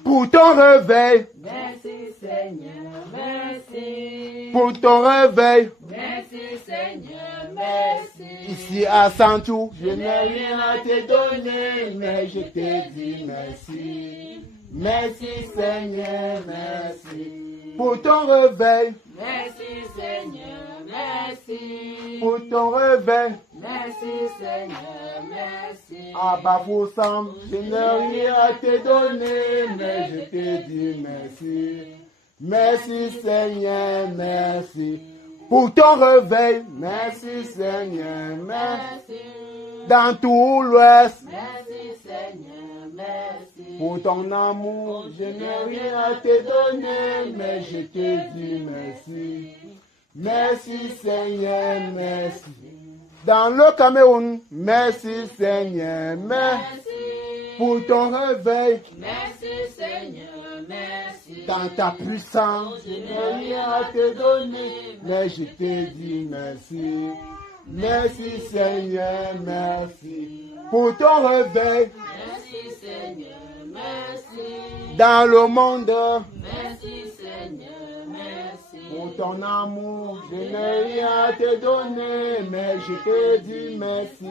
Pour ton réveil, merci Seigneur, merci. Pour ton réveil, merci Seigneur, merci. Ici à Santou, je n'ai rien à te donner, mais je te dis merci. Merci Seigneur, merci. Pour ton réveil, merci Seigneur, merci. Pour ton réveil, merci Seigneur, merci. À Bafoussam, je n'ai rien à te donner, mais je te dis merci. Merci Seigneur, merci. Pour ton réveil, merci Seigneur, merci. Dans tout l'Ouest, merci Seigneur, merci. Pour ton amour, je n'ai rien à te donner, mais je te dis merci. Merci Seigneur, merci. Dans le Cameroun, merci Seigneur, merci. Pour ton réveil, merci Seigneur, merci. Dans ta puissance, je n'ai rien à te donner, mais je te dis merci. Merci Seigneur, merci. Pour ton réveil, merci Seigneur, merci. Dans le monde, merci Seigneur, merci. Pour ton amour, je n'ai rien à te donner, mais je te dis merci.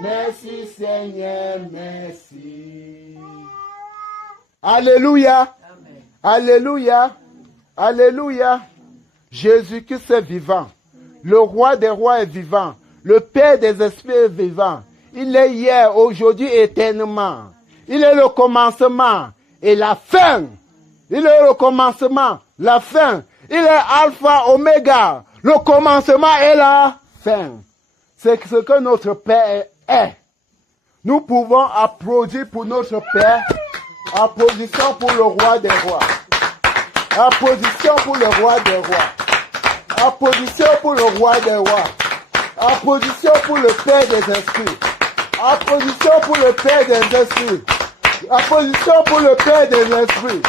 Merci Seigneur, merci. Alléluia. Amen. Alléluia. Alléluia. Jésus-Christ est vivant. Le roi des rois est vivant. Le Père des esprits est vivant. Il est hier, aujourd'hui, éternellement. Il est le commencement et la fin. Il est le commencement, la fin. Il est alpha, oméga. Le commencement et la fin. C'est ce que notre Père est. Nous pouvons applaudir pour notre Père. Applaudissons pour le roi des rois. Applaudissons pour le roi des rois. Applaudissons pour le roi des rois. Applaudissons pour le Père des esprits. Applaudissons pour le Père des esprits. Applaudissons pour le Père des esprits.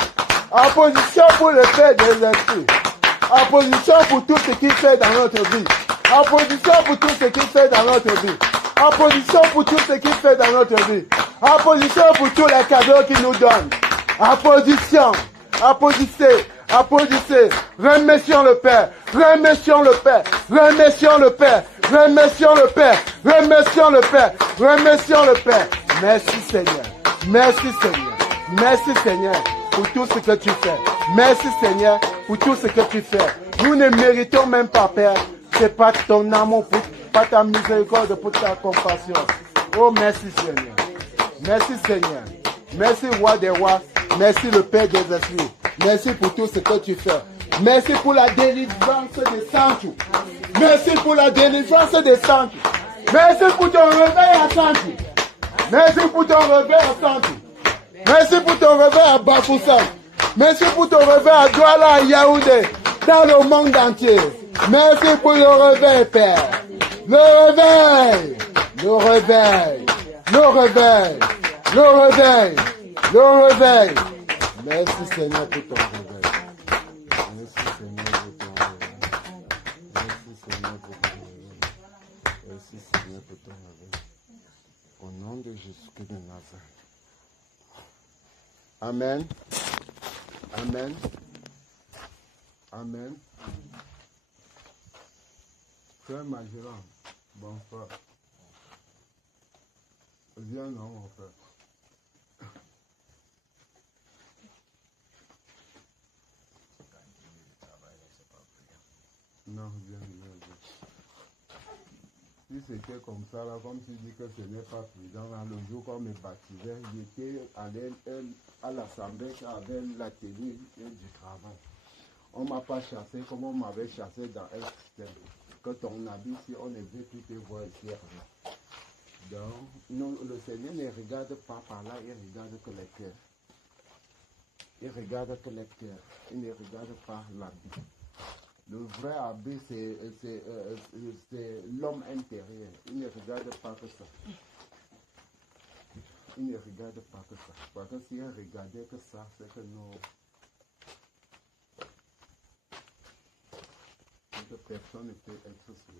Applaudissons pour le Père des esprits. Applaudissons pour tout ce qu'il fait dans notre vie. Applaudissons pour tout ce qu'il fait dans notre vie. Applaudissons pour tout ce qu'il fait dans notre vie. Applaudissons pour tous les cadeaux qu'il nous donne. Applaudissons. Applaudissez. Applaudissez. Remercions le Père. Remercions le Père. Remercions le Père. Remercions le Père. Remercions le Père. Remercions le Père. Merci Seigneur. Merci Seigneur. Merci Seigneur pour tout ce que tu fais. Merci Seigneur pour tout ce que tu fais. Nous ne méritons même pas, Père. C'est pas ton amour, pas ta miséricorde, pour ta compassion. Oh, merci Seigneur. Merci Seigneur. Merci Roi des Rois. Merci le Père des esprits. Merci pour tout ce que tu fais. Merci pour la délivrance des saints. Merci pour la délivrance des saints. Merci pour ton réveil à Santi. Merci pour ton réveil à Santi. Merci pour ton réveil à Bafoussam. Merci pour ton réveil à Douala, à Yaoundé, dans le monde entier. Merci pour le réveil, Père. Le réveil. Le réveil. Le réveil. Le réveil. Le réveil. Merci Seigneur pour ton réveil. Merci Seigneur pour ton réveil. Merci Seigneur pour ton réveil. Merci Seigneur pour ton réveil. Au nom de Jésus-Christ de Nazareth. Amen. Amen. Amen. Frère Magellan, bonsoir. Viens non, mon frère. Non, viens. Si c'était comme ça, là, comme tu dis que ce n'est pas prudent, là, le jour qu'on me baptisait, j'étais à l'assemblée avec la télé et du travail. On ne m'a pas chassé comme on m'avait chassé dans un système. Que ton habit, si on ne veut plus te voir ici. Donc, non, le Seigneur ne regarde pas par là, il regarde que les cœurs. Il regarde que les cœurs. Il ne regarde pas l'habit. Le vrai habit, c'est l'homme intérieur. Il ne regarde pas que ça. Il ne regarde pas que ça. Parce que s'il regardait que ça, c'est que nous... Personne ne peut être sauvé.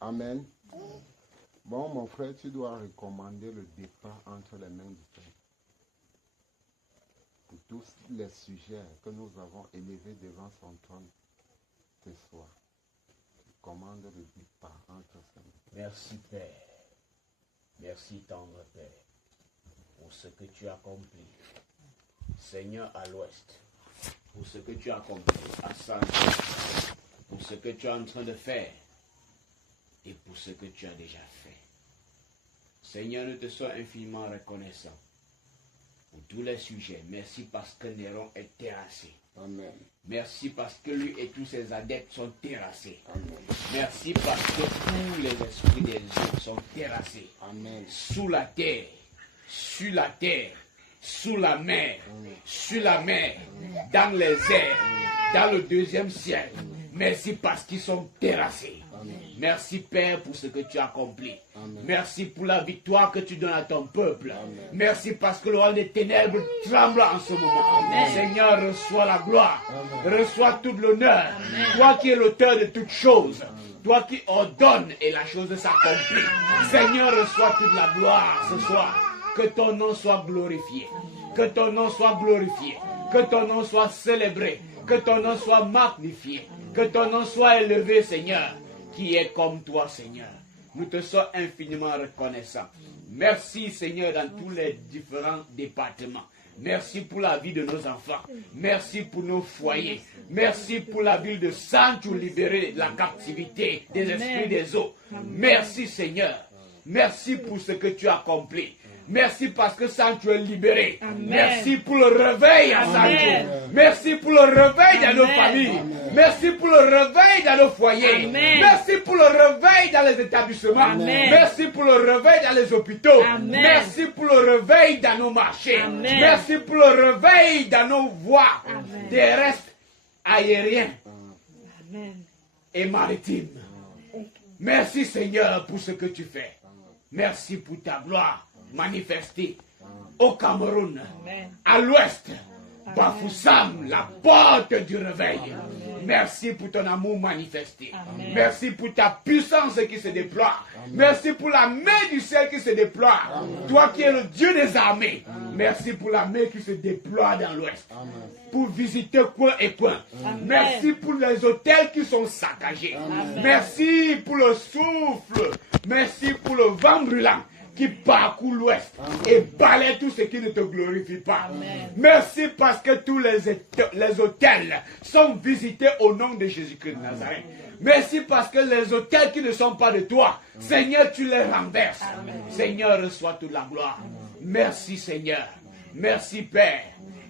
Amen. Bon, mon frère, tu dois recommander le départ entre les mains du Père. Pour tous les sujets que nous avons élevés devant son trône ce soir. Commande le départ entre ses mains. Merci Père. Merci tendre Père pour ce que tu as accompli. Seigneur à l'ouest, pour ce que tu as accompli à Saint-Jean, pour ce que tu es en train de faire et pour ce que tu as déjà fait. Seigneur, nous te sommes infiniment reconnaissants pour tous les sujets. Merci parce que Néron est terrassé. Amen. Merci parce que lui et tous ses adeptes sont terrassés. Amen. Merci parce que tous les esprits des hommes sont terrassés. Amen. Sous la terre, sur la terre, sous la mer, sur la mer, dans les airs, dans le deuxième ciel. Merci parce qu'ils sont terrassés. Amen. Merci Père pour ce que tu as accompli. Amen. Merci pour la victoire que tu donnes à ton peuple. Amen. Merci parce que le roi des ténèbres tremble en ce moment. Amen. Seigneur, reçois la gloire. Amen. Reçois tout l'honneur. Toi qui es l'auteur de toutes choses. Toi qui ordonnes et la chose s'accomplit. Seigneur, reçois toute la gloire ce soir. Que ton nom soit glorifié. Que ton nom soit glorifié. Que ton nom soit célébré. Que ton nom soit magnifié. Que ton nom soit élevé, Seigneur, qui est comme toi, Seigneur. Nous te sommes infiniment reconnaissants. Merci, Seigneur, dans tous les différents départements. Merci pour la vie de nos enfants. Merci pour nos foyers. Merci pour la ville de Santo libérée de la captivité des esprits des eaux. Merci, Seigneur. Merci pour ce que tu as accompli. Merci parce que Santo est libéré. Amen. Merci pour le réveil à Santo. Merci pour le réveil dans nos familles. Merci pour le réveil dans nos foyers. Amen. Merci pour le réveil dans les établissements. Amen. Merci pour le réveil dans les hôpitaux. Amen. Merci pour le réveil dans nos marchés. Amen. Merci pour le réveil dans nos voies Amen. terrestres, aériennes Amen. et maritimes. Merci Seigneur pour ce que tu fais. Merci pour ta gloire manifestée au Cameroun, Amen. à l'ouest, Bafoussam, la porte du réveil. Merci pour ton amour manifesté. Merci pour ta puissance qui se déploie. Merci pour la main du ciel qui se déploie. Toi qui es le Dieu des armées. Merci pour la main qui se déploie dans l'ouest. Pour visiter coin et coin. Merci pour les hôtels qui sont saccagés. Merci pour le souffle. Merci pour le vent brûlant qui parcourt l'ouest et balaie tout ce qui ne te glorifie pas. Merci parce que tous les hôtels sont visités au nom de Jésus-Christ de Nazareth. Merci parce que les hôtels qui ne sont pas de toi, Seigneur, tu les renverses. Seigneur, reçois toute la gloire. Merci Seigneur. Merci Père.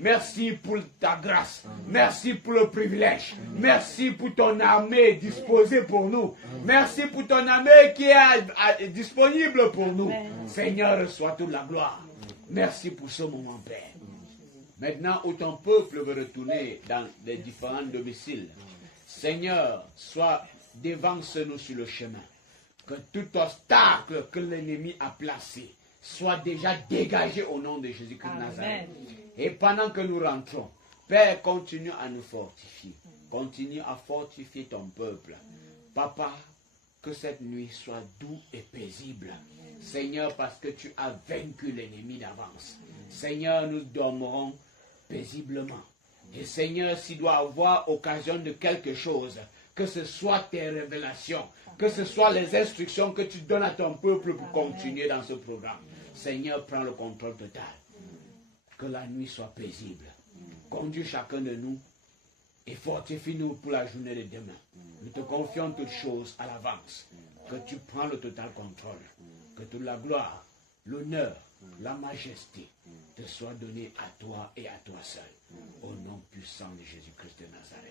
Merci pour ta grâce. Merci pour le privilège. Merci pour ton armée disposée pour nous. Merci pour ton armée qui est disponible pour nous. Seigneur, reçois toute la gloire. Merci pour ce moment, Père. Maintenant, où ton peuple veut retourner dans les différents domiciles, Seigneur, sois devance-nous sur le chemin. Que tout obstacle que l'ennemi a placé soit déjà dégagé au nom de Jésus-Christ de Nazareth. Et pendant que nous rentrons, Père, continue à nous fortifier. Continue à fortifier ton peuple. Papa, que cette nuit soit douce et paisible. Seigneur, parce que tu as vaincu l'ennemi d'avance. Seigneur, nous dormirons paisiblement. Et Seigneur, s'il doit avoir occasion de quelque chose, que ce soit tes révélations, que ce soit les instructions que tu donnes à ton peuple pour continuer dans ce programme. Seigneur, prends le contrôle total. Que la nuit soit paisible. Conduis chacun de nous et fortifie-nous pour la journée de demain. Nous te confions toutes choses à l'avance. Que tu prends le total contrôle. Que toute la gloire, l'honneur, la majesté te soit donnée à toi et à toi seul. Au nom puissant de Jésus-Christ de Nazareth.